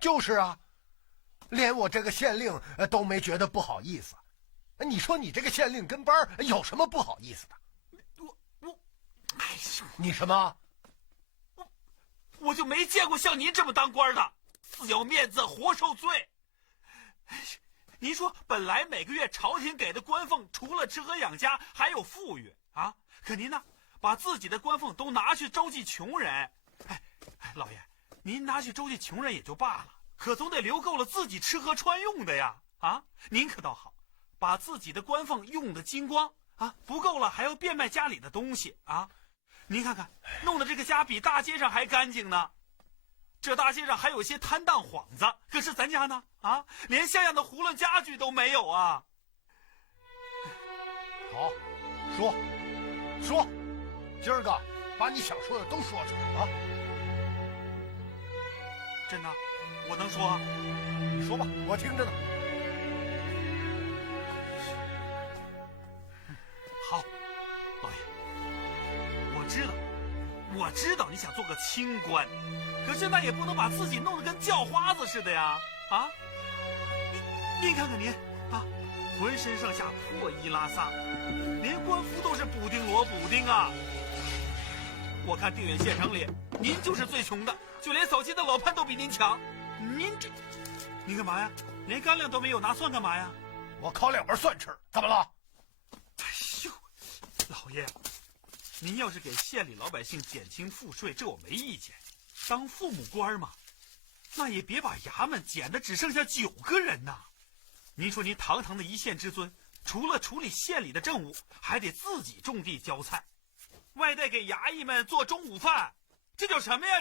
就是啊，连我这个县令都没觉得不好意思。你说你这个县令跟班有什么不好意思的？哎呦，你什么？我就没见过像您这么当官的，自有面子活受罪。您说本来每个月朝廷给的官俸除了吃喝养家还有富裕啊，可您呢把自己的官俸都拿去周济穷人。哎，老爷，您拿去周济穷人也就罢了，可总得留够了自己吃喝穿用的呀。啊，您可倒好，把自己的官俸用得精光啊，不够了还要变卖家里的东西啊。您看看，弄得这个家比大街上还干净呢。这大街上还有些摊档幌子，可是咱家呢？啊，连像样的囫囵家具都没有啊！好，说，说，今儿个把你想说的都说出来啊！真的，我能说？你说吧，我听着呢。好，老爷，我知道你想做个清官，可是那也不能把自己弄得跟叫花子似的呀！啊，您看看您啊，浑身上下破衣拉撒，连官服都是补丁摞补丁啊！我看定远县城里，您就是最穷的，就连扫街的老潘都比您强。您干嘛呀？连干粮都没有，拿蒜干嘛呀？我烤2瓣蒜吃，怎么了？哎呦，老爷，您要是给县里老百姓减轻赋税，这我没意见。当父母官嘛，那也别把衙门减得只剩下9个人呐。您说您堂堂的一县之尊，除了处理县里的政务，还得自己种地浇菜，外带给衙役们做中午饭，这叫什么呀？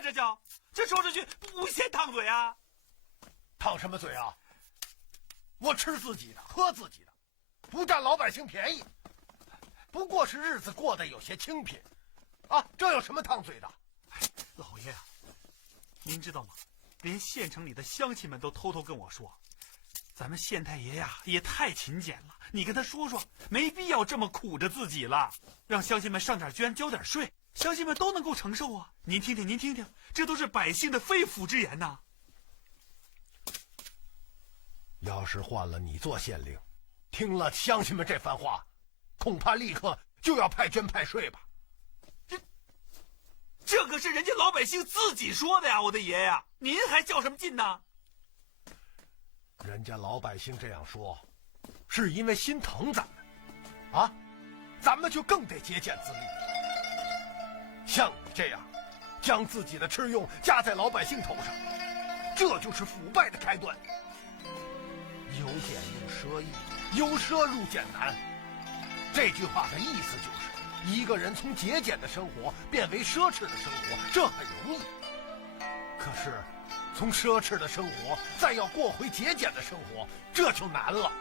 这说出去无限烫嘴啊！烫什么嘴啊？我吃自己的，喝自己的，不占老百姓便宜，不过是日子过得有些清贫，啊，这有什么烫嘴的？老爷啊，您知道吗？连县城里的乡亲们都偷偷跟我说，咱们县太爷呀也太勤俭了，你跟他说说，没必要这么苦着自己了，让乡亲们上点捐，交点税，乡亲们都能够承受啊！您听听，这都是百姓的肺腑之言呐。要是换了你做县令，听了乡亲们这番话，恐怕立刻就要派捐派税吧。这可是人家老百姓自己说的呀，我的爷呀，您还较什么劲呢？人家老百姓这样说，是因为心疼咱们，啊，咱们就更得节俭自律。像你这样，将自己的吃用加在老百姓头上，这就是腐败的开端。由俭入奢易，由奢入俭难。这句话的意思就是，一个人从节俭的生活变为奢侈的生活，这很容易。可是，从奢侈的生活再要过回节俭的生活，这就难了。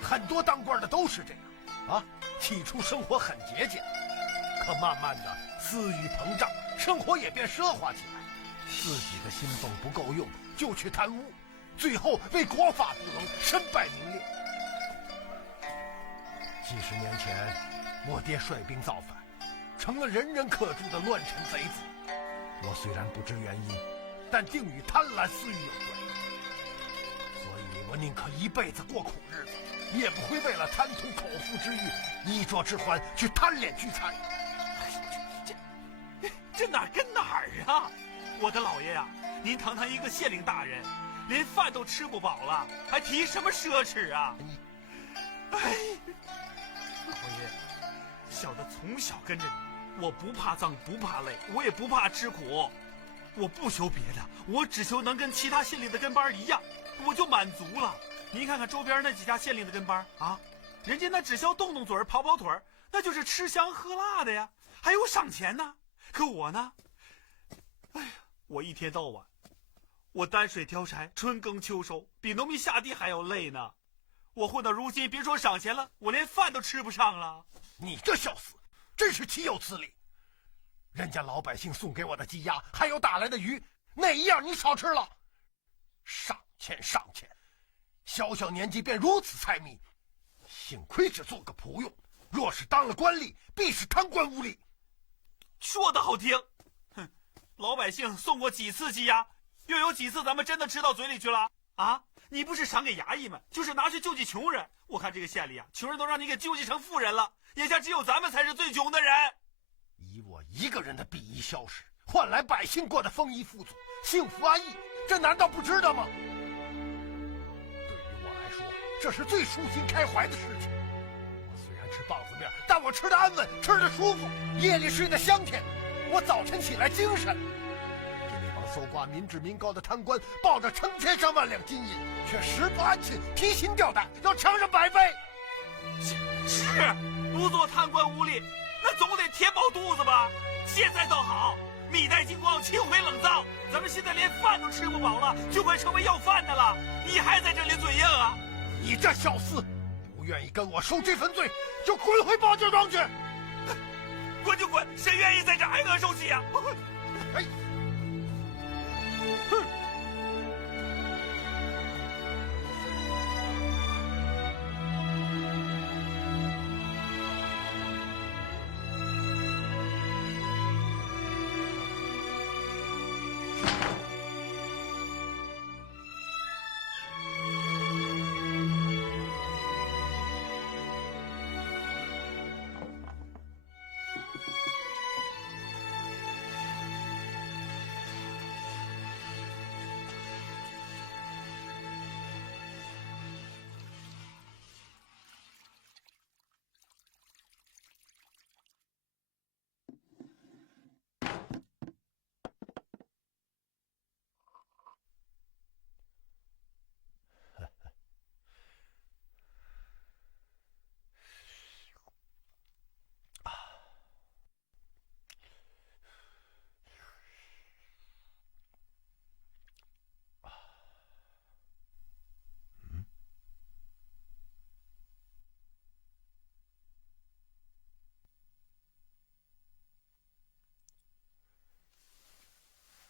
很多当官的都是这样，啊，起初生活很节俭，可慢慢的私欲膨胀，生活也变奢华起来，自己的薪俸不够用，就去贪污。最后为国法不容，身败名裂。几十年前，我爹率兵造反，成了人人可诛的乱臣贼子。我虽然不知原因，但定与贪婪私欲有关。所以我宁可一辈子过苦日子，也不会为了贪图口腹之欲、衣着之欢去贪恋聚餐。这哪儿跟哪儿啊？我的老爷呀，您堂堂一个县令大人，连饭都吃不饱了，还提什么奢侈啊？哎，老爷，小的从小跟着你，我不怕脏，不怕累，我也不怕吃苦。我不求别的，我只求能跟其他县令的跟班一样，我就满足了。您看看周边那几家县令的跟班啊，人家那只消动动嘴跑跑腿，那就是吃香喝辣的呀，还有赏钱呢。可我呢，哎呀，我一天到晚，我担水挑柴，春耕秋收，比农民下地还要累呢。我混到如今，别说赏钱了，我连饭都吃不上了。你这小厮，真是岂有此理！人家老百姓送给我的鸡鸭，还有打来的鱼，哪一样你少吃了？上钱！小小年纪便如此财迷，幸亏只做个仆用，若是当了官吏，必是贪官污吏。说得好听，哼，老百姓送过几次鸡鸭，又有几次咱们真的吃到嘴里去了啊？你不是赏给衙役们，就是拿去救济穷人。我看这个县里啊，穷人都让你给救济成富人了，眼下只有咱们才是最穷的人。以我一个人的鄙夷消失，换来百姓过得丰衣富足、幸福安逸，这难道不值得吗？对于我来说，这是最舒心开怀的事情。我虽然吃棒子面，但我吃得安稳，吃得舒服，夜里睡得香甜，我早晨起来精神。这帮搜刮民脂民膏的贪官，抱着成千上万两金银，却食不安寝，提心吊胆，要强人百倍。是，不做贪官污吏，那总得填饱肚子吧？现在倒好，米袋金光，清回冷灶，咱们现在连饭都吃不饱了，就快成为要饭的了，你还在这里嘴硬啊？你这小厮，不愿意跟我受这份罪，就滚回包家庄去！滚就滚，谁愿意在这挨饿受气啊？哎，哼！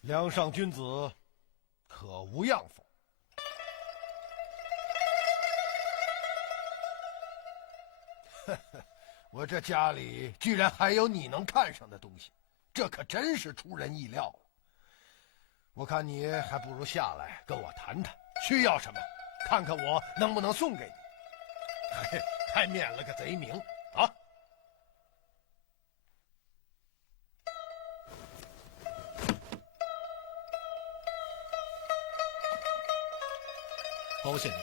梁上君子，可无恙否？我这家里居然还有你能看上的东西，这可真是出人意料了。我看你还不如下来跟我谈谈，需要什么，看看我能不能送给你。还免了个贼名啊！包县令，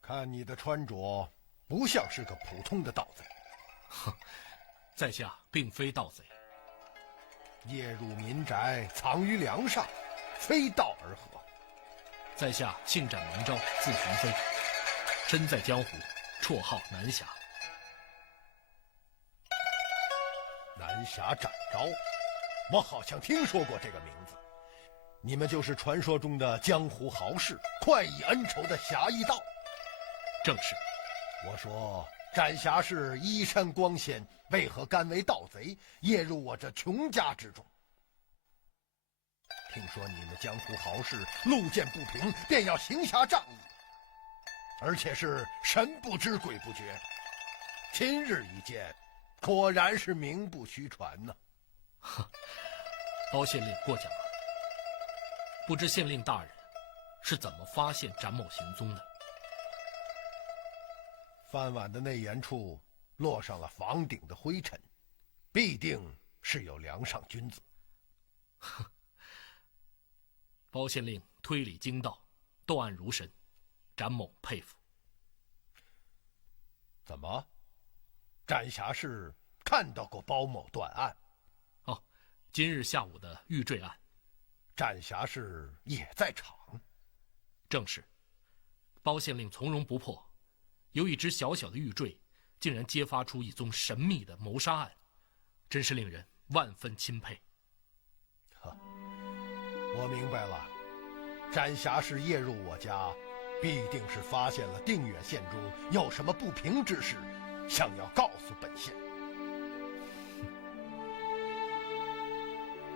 看你的穿着，不像是个普通的盗贼。哼，在下并非盗贼。夜入民宅，藏于梁上，非道而何？在下姓展名昭，字寻飞，身在江湖，绰号南侠。南侠展昭，我好像听说过这个名字。你们就是传说中的江湖豪士，快意恩仇的侠义道。正是。我说展侠士衣衫光鲜，为何甘为盗贼，夜入我这穷家之中？听说你们江湖豪士路见不平便要行侠仗义，而且是神不知鬼不觉。今日一见，果然是名不虚传呢。包县令过奖了。不知县令大人是怎么发现展某行踪的？饭碗的内檐处落上了房顶的灰尘，必定是有梁上君子。包县令推理精到，断案如神，展某佩服。怎么，展侠士看到过包某断案？哦，今日下午的玉坠案，展侠士也在场。正是。包县令从容不迫，有一只小小的玉坠，竟然揭发出一宗神秘的谋杀案，真是令人万分钦佩。我明白了，展侠士夜入我家，必定是发现了定远县中有什么不平之事，想要告诉本县。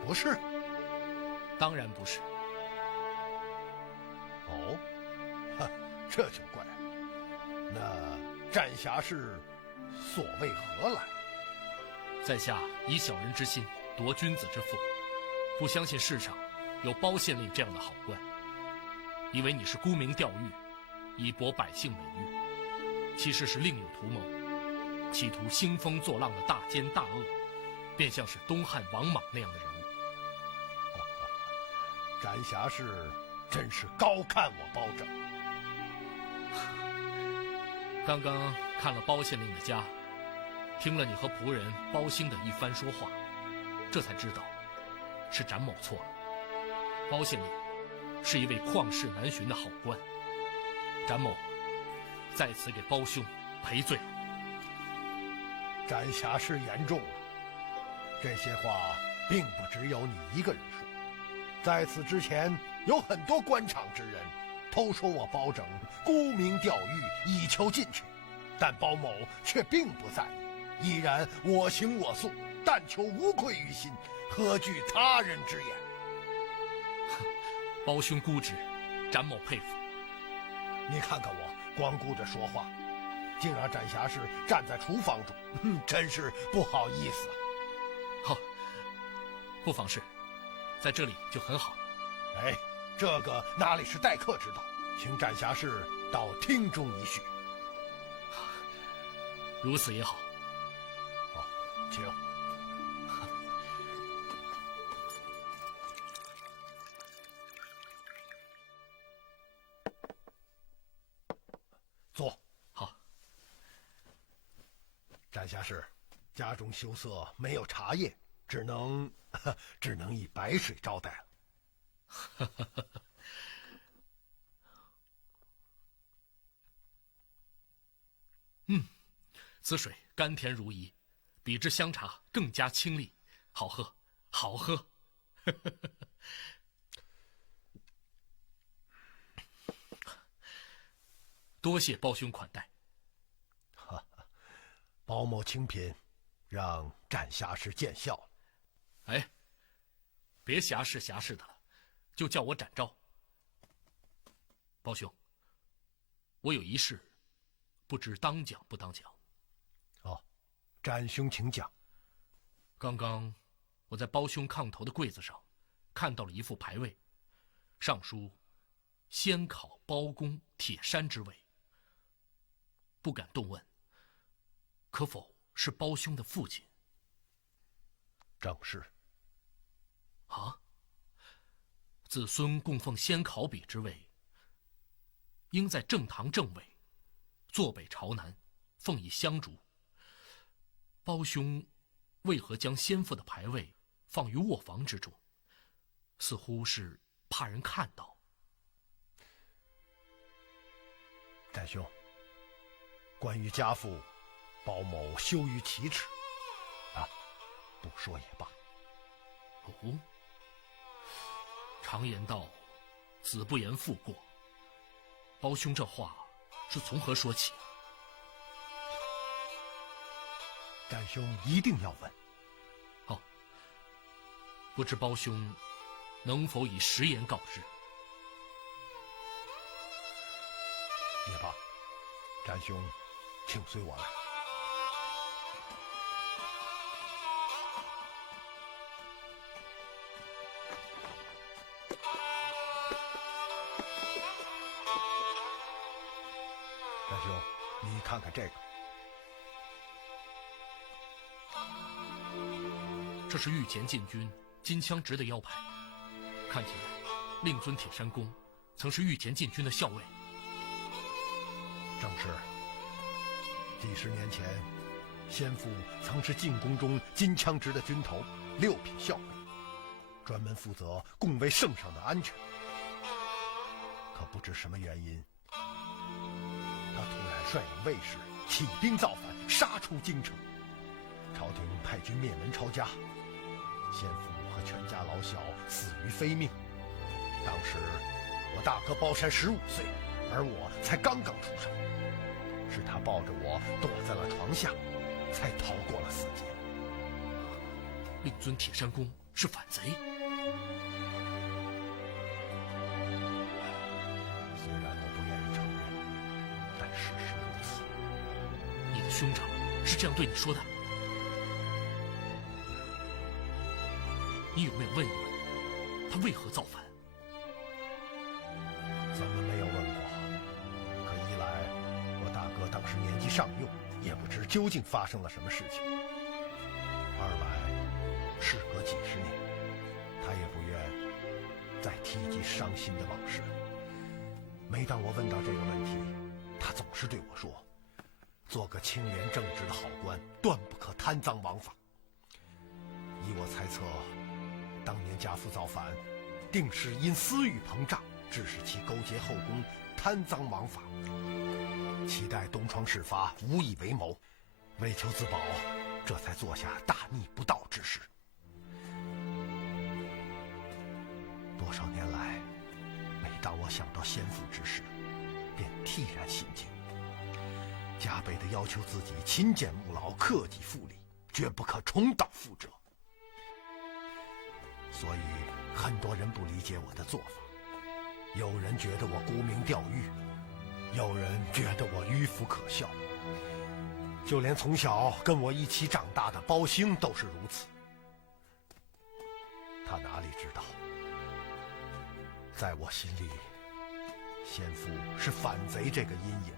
不是？当然不是。哦，这就怪了。那展侠士所为何来？在下以小人之心夺君子之腹，不相信世上有包县令这样的好官，以为你是沽名钓誉，以博百姓美誉，其实是另有图谋，企图兴风作浪的大奸大恶，便像是东汉王莽那样的人物。展侠士真是高看我包拯。刚刚看了包县令的家，听了你和仆人包兴的一番说话，这才知道是展某错了。包县令是一位旷世难寻的好官，展某在此给包兄赔罪。展侠士言重了，这些话并不只有你一个人说，在此之前有很多官场之人偷说我包拯沽名钓誉，以求进取，但包某却并不在意，依然我行我素，但求无愧于心，何惧他人之言？包兄估值，展某佩服。你看看我，光顾着说话，竟让展侠士站在厨房中，真是不好意思啊。好，不妨事，在这里就很好。哎，这个哪里是待客之道，请展侠士到厅中一叙。如此也好。好，请。坐。好。展侠士，家中羞涩，没有茶叶，只能以白水招待了。此水甘甜如饴，比之香茶更加清丽，好喝，好喝。多谢包兄款待。包某清贫，让展侠士见笑了。哎，别侠士的了，就叫我展昭。包兄，我有一事，不知当讲不当讲。哦，展兄请讲。刚刚我在包兄炕头的柜子上看到了一副牌位，上书“先考包公铁山之位”，不敢动问，可否是包兄的父亲？正是。啊，子孙供奉先考妣之位，应在正堂正位，坐北朝南，奉以香烛。包兄为何将先父的牌位放于卧房之中？似乎是怕人看到。展兄，关于家父，包某羞于启齿，不说也罢。哦，常言道，子不言父过。包兄这话是从何说起？展兄一定要问。好，不知包兄能否以实言告知？也罢，展兄，请随我来。展兄，你看看这个。这是御前禁军金枪直的腰牌，看起来令尊铁山公曾是御前禁军的校尉。正是。几十年前，先父曾是进宫中金枪直的军头，6品校尉，专门负责贡卫圣上的安全。可不知什么原因，他突然率领卫士起兵造反，杀出京城。朝廷派军灭门抄家，先父和全家老小死于非命。当时我大哥包山15岁，而我才刚刚出生，是他抱着我躲在了床下，才逃过了死劫。令尊铁山公是反贼。虽然我不愿意承认，但事实如此。你的兄长是这样对你说的？你有没有问一问，他为何造反？怎么没有问过？可一来，我大哥当时年纪尚幼，也不知究竟发生了什么事情；二来，事隔几十年，他也不愿再提及伤心的往事。每当我问到这个问题，他总是对我说：“做个清廉正直的好官，断不可贪赃枉法。”依我猜测，当年家父造反，定是因私欲膨胀，致使其勾结后宫，贪赃枉法，期待东窗事发，无以为谋，为求自保，这才做下大逆不道之事。多少年来，每当当我想到先父之时，便惕然心惊，加倍地要求自己勤俭务劳，克己复礼，绝不可重蹈覆辙。所以很多人不理解我的做法，有人觉得我沽名钓誉，有人觉得我迂腐可笑，就连从小跟我一起长大的包兴都是如此。他哪里知道，在我心里，先父是反贼这个阴影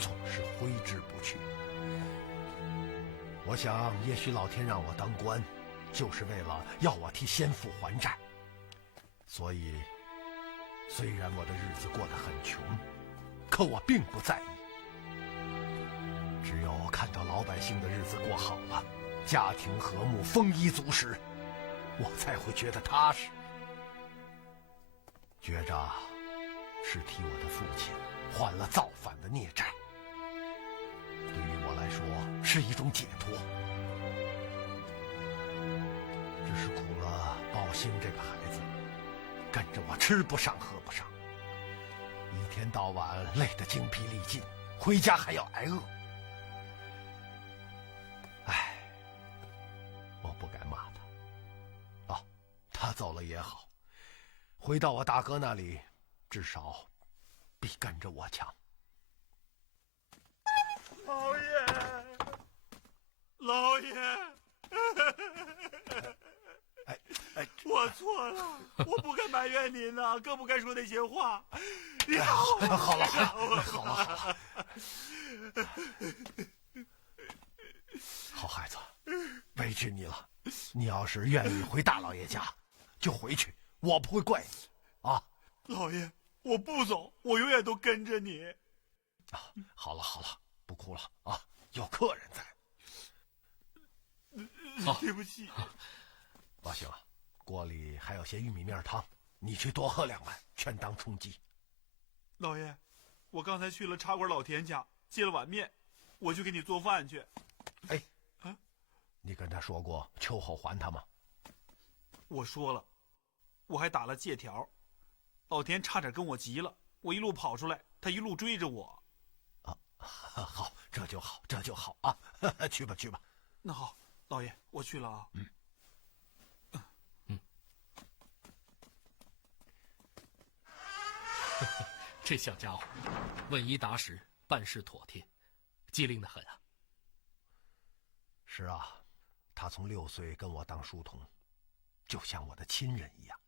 总是挥之不去。我想也许老天让我当官，就是为了要我替先父还债。所以虽然我的日子过得很穷，可我并不在意。只有看到老百姓的日子过好了，家庭和睦，丰衣足食，我才会觉得踏实，觉着是替我的父亲还了造反的孽债。对于我来说是一种解脱。只是苦了包兴这个孩子，跟着我吃不上喝不上，一天到晚累得精疲力尽，回家还要挨饿。唉，我不敢骂他。哦，他走了也好，回到我大哥那里，至少比跟着我强。老爷，老爷，我错了，我不该埋怨您呐，更不该说那些话。好了，好孩子，委屈你了。你要是愿意回大老爷家，就回去，我不会怪你啊。老爷，我不走，我永远都跟着你。好了，不哭了啊，有客人在。对不起。包兴啊，锅里还有些玉米面汤，你去多喝2碗，全当充饥。老爷，我刚才去了茶馆老田家借了碗面，我去给你做饭去。你跟他说过秋后还他吗？我说了，我还打了借条。老田差点跟我急了，我一路跑出来，他一路追着我。好，这就好啊。去吧。那好，老爷，我去了啊。这小家伙问一答十，办事妥帖，机灵得很啊。是啊，他从6岁跟我当书童，就像我的亲人一样。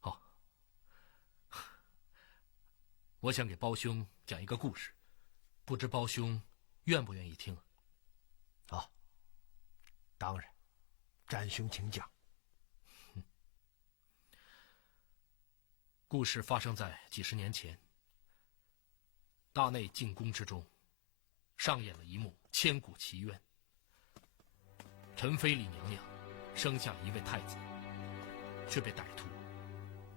好，我想给包兄讲一个故事，不知包兄愿不愿意听？当然，詹兄请讲。故事发生在几十年前，大内进宫之中，上演了一幕千古奇冤。陈妃李娘娘生下一位太子，却被歹徒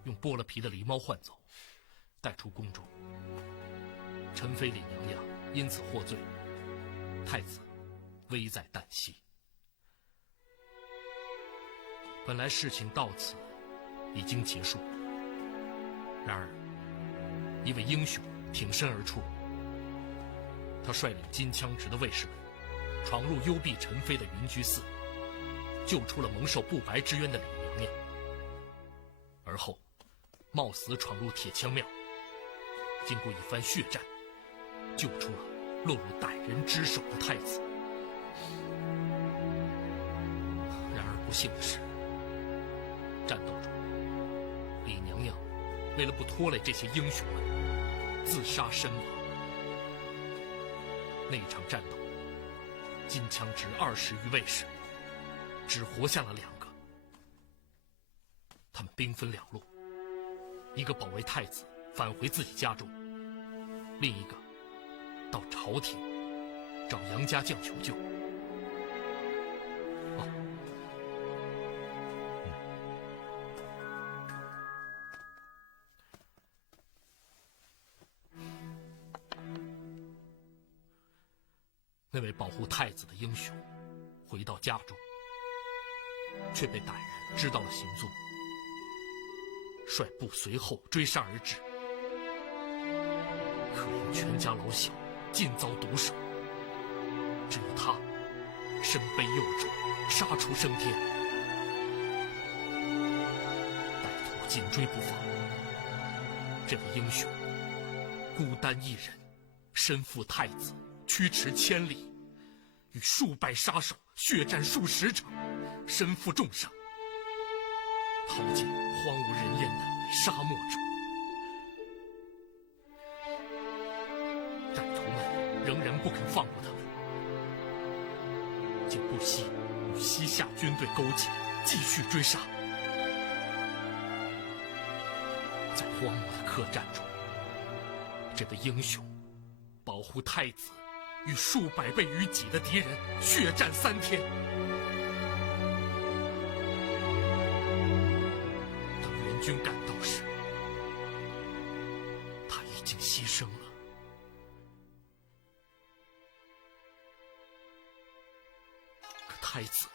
用剥了皮的狸猫换走，带出宫中。陈妃李娘娘因此获罪，太子危在旦夕。本来事情到此已经结束，然而一位英雄挺身而出，他率领金枪直的卫士们闯入幽闭陈妃的云居寺，救出了蒙受不白之冤的李娘娘，而后冒死闯入铁枪庙，经过一番血战，救出了落入歹人之手的太子。然而不幸的是，战斗中李娘娘为了不拖累这些英雄们，自杀身亡。那一场战斗，金枪直20余卫士只活下了2个，他们兵分2路，一个保卫太子返回自己家中，另一个到朝廷找杨家将求救。那位保护太子的英雄回到家中，却被歹人知道了行踪，率部随后追杀而至。可怜全家老小尽遭毒手，只有他身背幼主，杀出升天。歹徒紧追不放，这位英雄孤单一人，身负太子，驱驰千里，与数百杀手血战数十场，身负重伤，逃进荒无人烟的沙漠中。歹徒们仍然不肯放过他们，竟不惜与西夏军队勾结，继续追杀。在荒漠的客栈中，这位英雄保护太子与数百倍于己的敌人血战3天。当援军赶到时，他已经牺牲了。可太子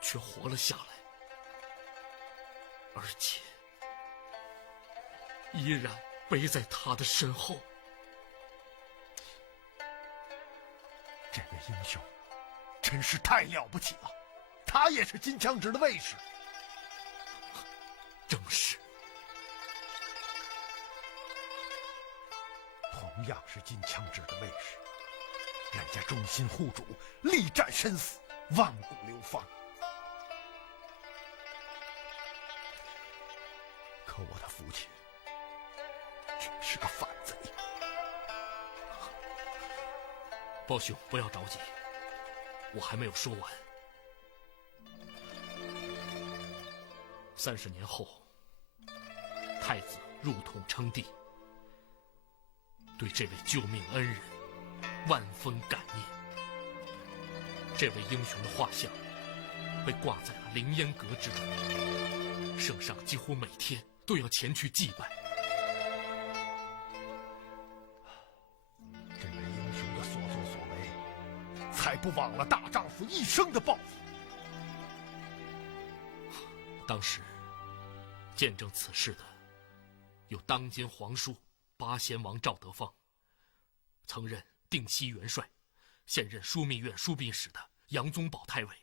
却活了下来，而且依然背在他的身后。这位英雄真是太了不起了，他也是金枪指的卫士。正是。同样是金枪指的卫士，人家忠心护主，力战身死，万古流芳。可我的父亲却是个反贼。胞兄，不要着急，我还没有说完。30年后，太子入统称帝，对这位救命恩人万分感念。这位英雄的画像被挂在了凌烟阁之中，圣上几乎每天都要前去祭拜。这位英雄的所作所为，才不枉了大丈夫一生的抱负。当时见证此事的有当今皇叔八贤王赵德芳，曾任定西元帅，现任枢密院枢密使的杨宗保太尉，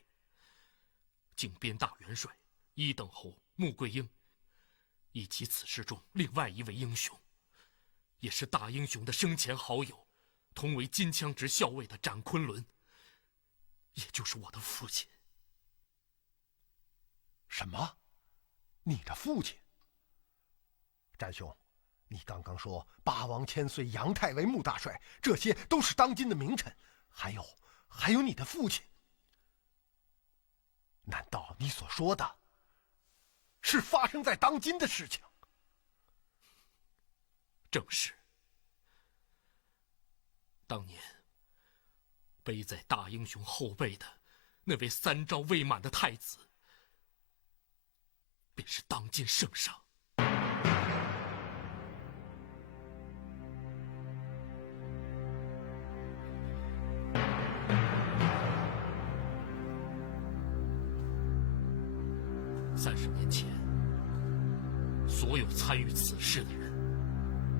靖边大元帅一等侯穆桂英，以及此事中另外一位英雄，也是大英雄的生前好友，同为金枪直校尉的展昆仑，也就是我的父亲。什么？你的父亲？展兄，你刚刚说八王千岁杨太尉穆大帅，这些都是当今的名臣，还有你的父亲。难道你所说的是发生在当今的事情？正是。当年背在大英雄后背的那位3朝未满的太子，便是当今圣上。30年前，所有参与此事的人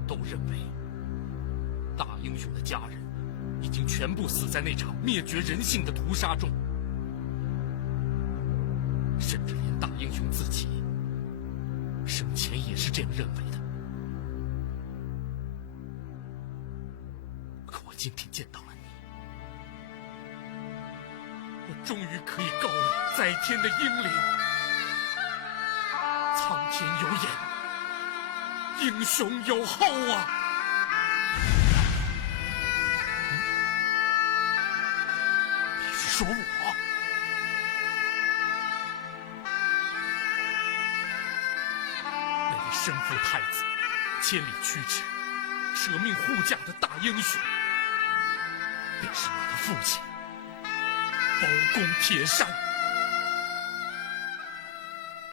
都认为，大英雄的家人已经全部死在那场灭绝人性的屠杀中，甚至连大英雄自己生前也是这样认为的。可我今天见到了你，我终于可以告你在天的英灵。苍天有眼，英雄有后啊！你是说我？那位身负太子，千里驱驰，舍命护驾的大英雄，便是你的父亲，包公铁山。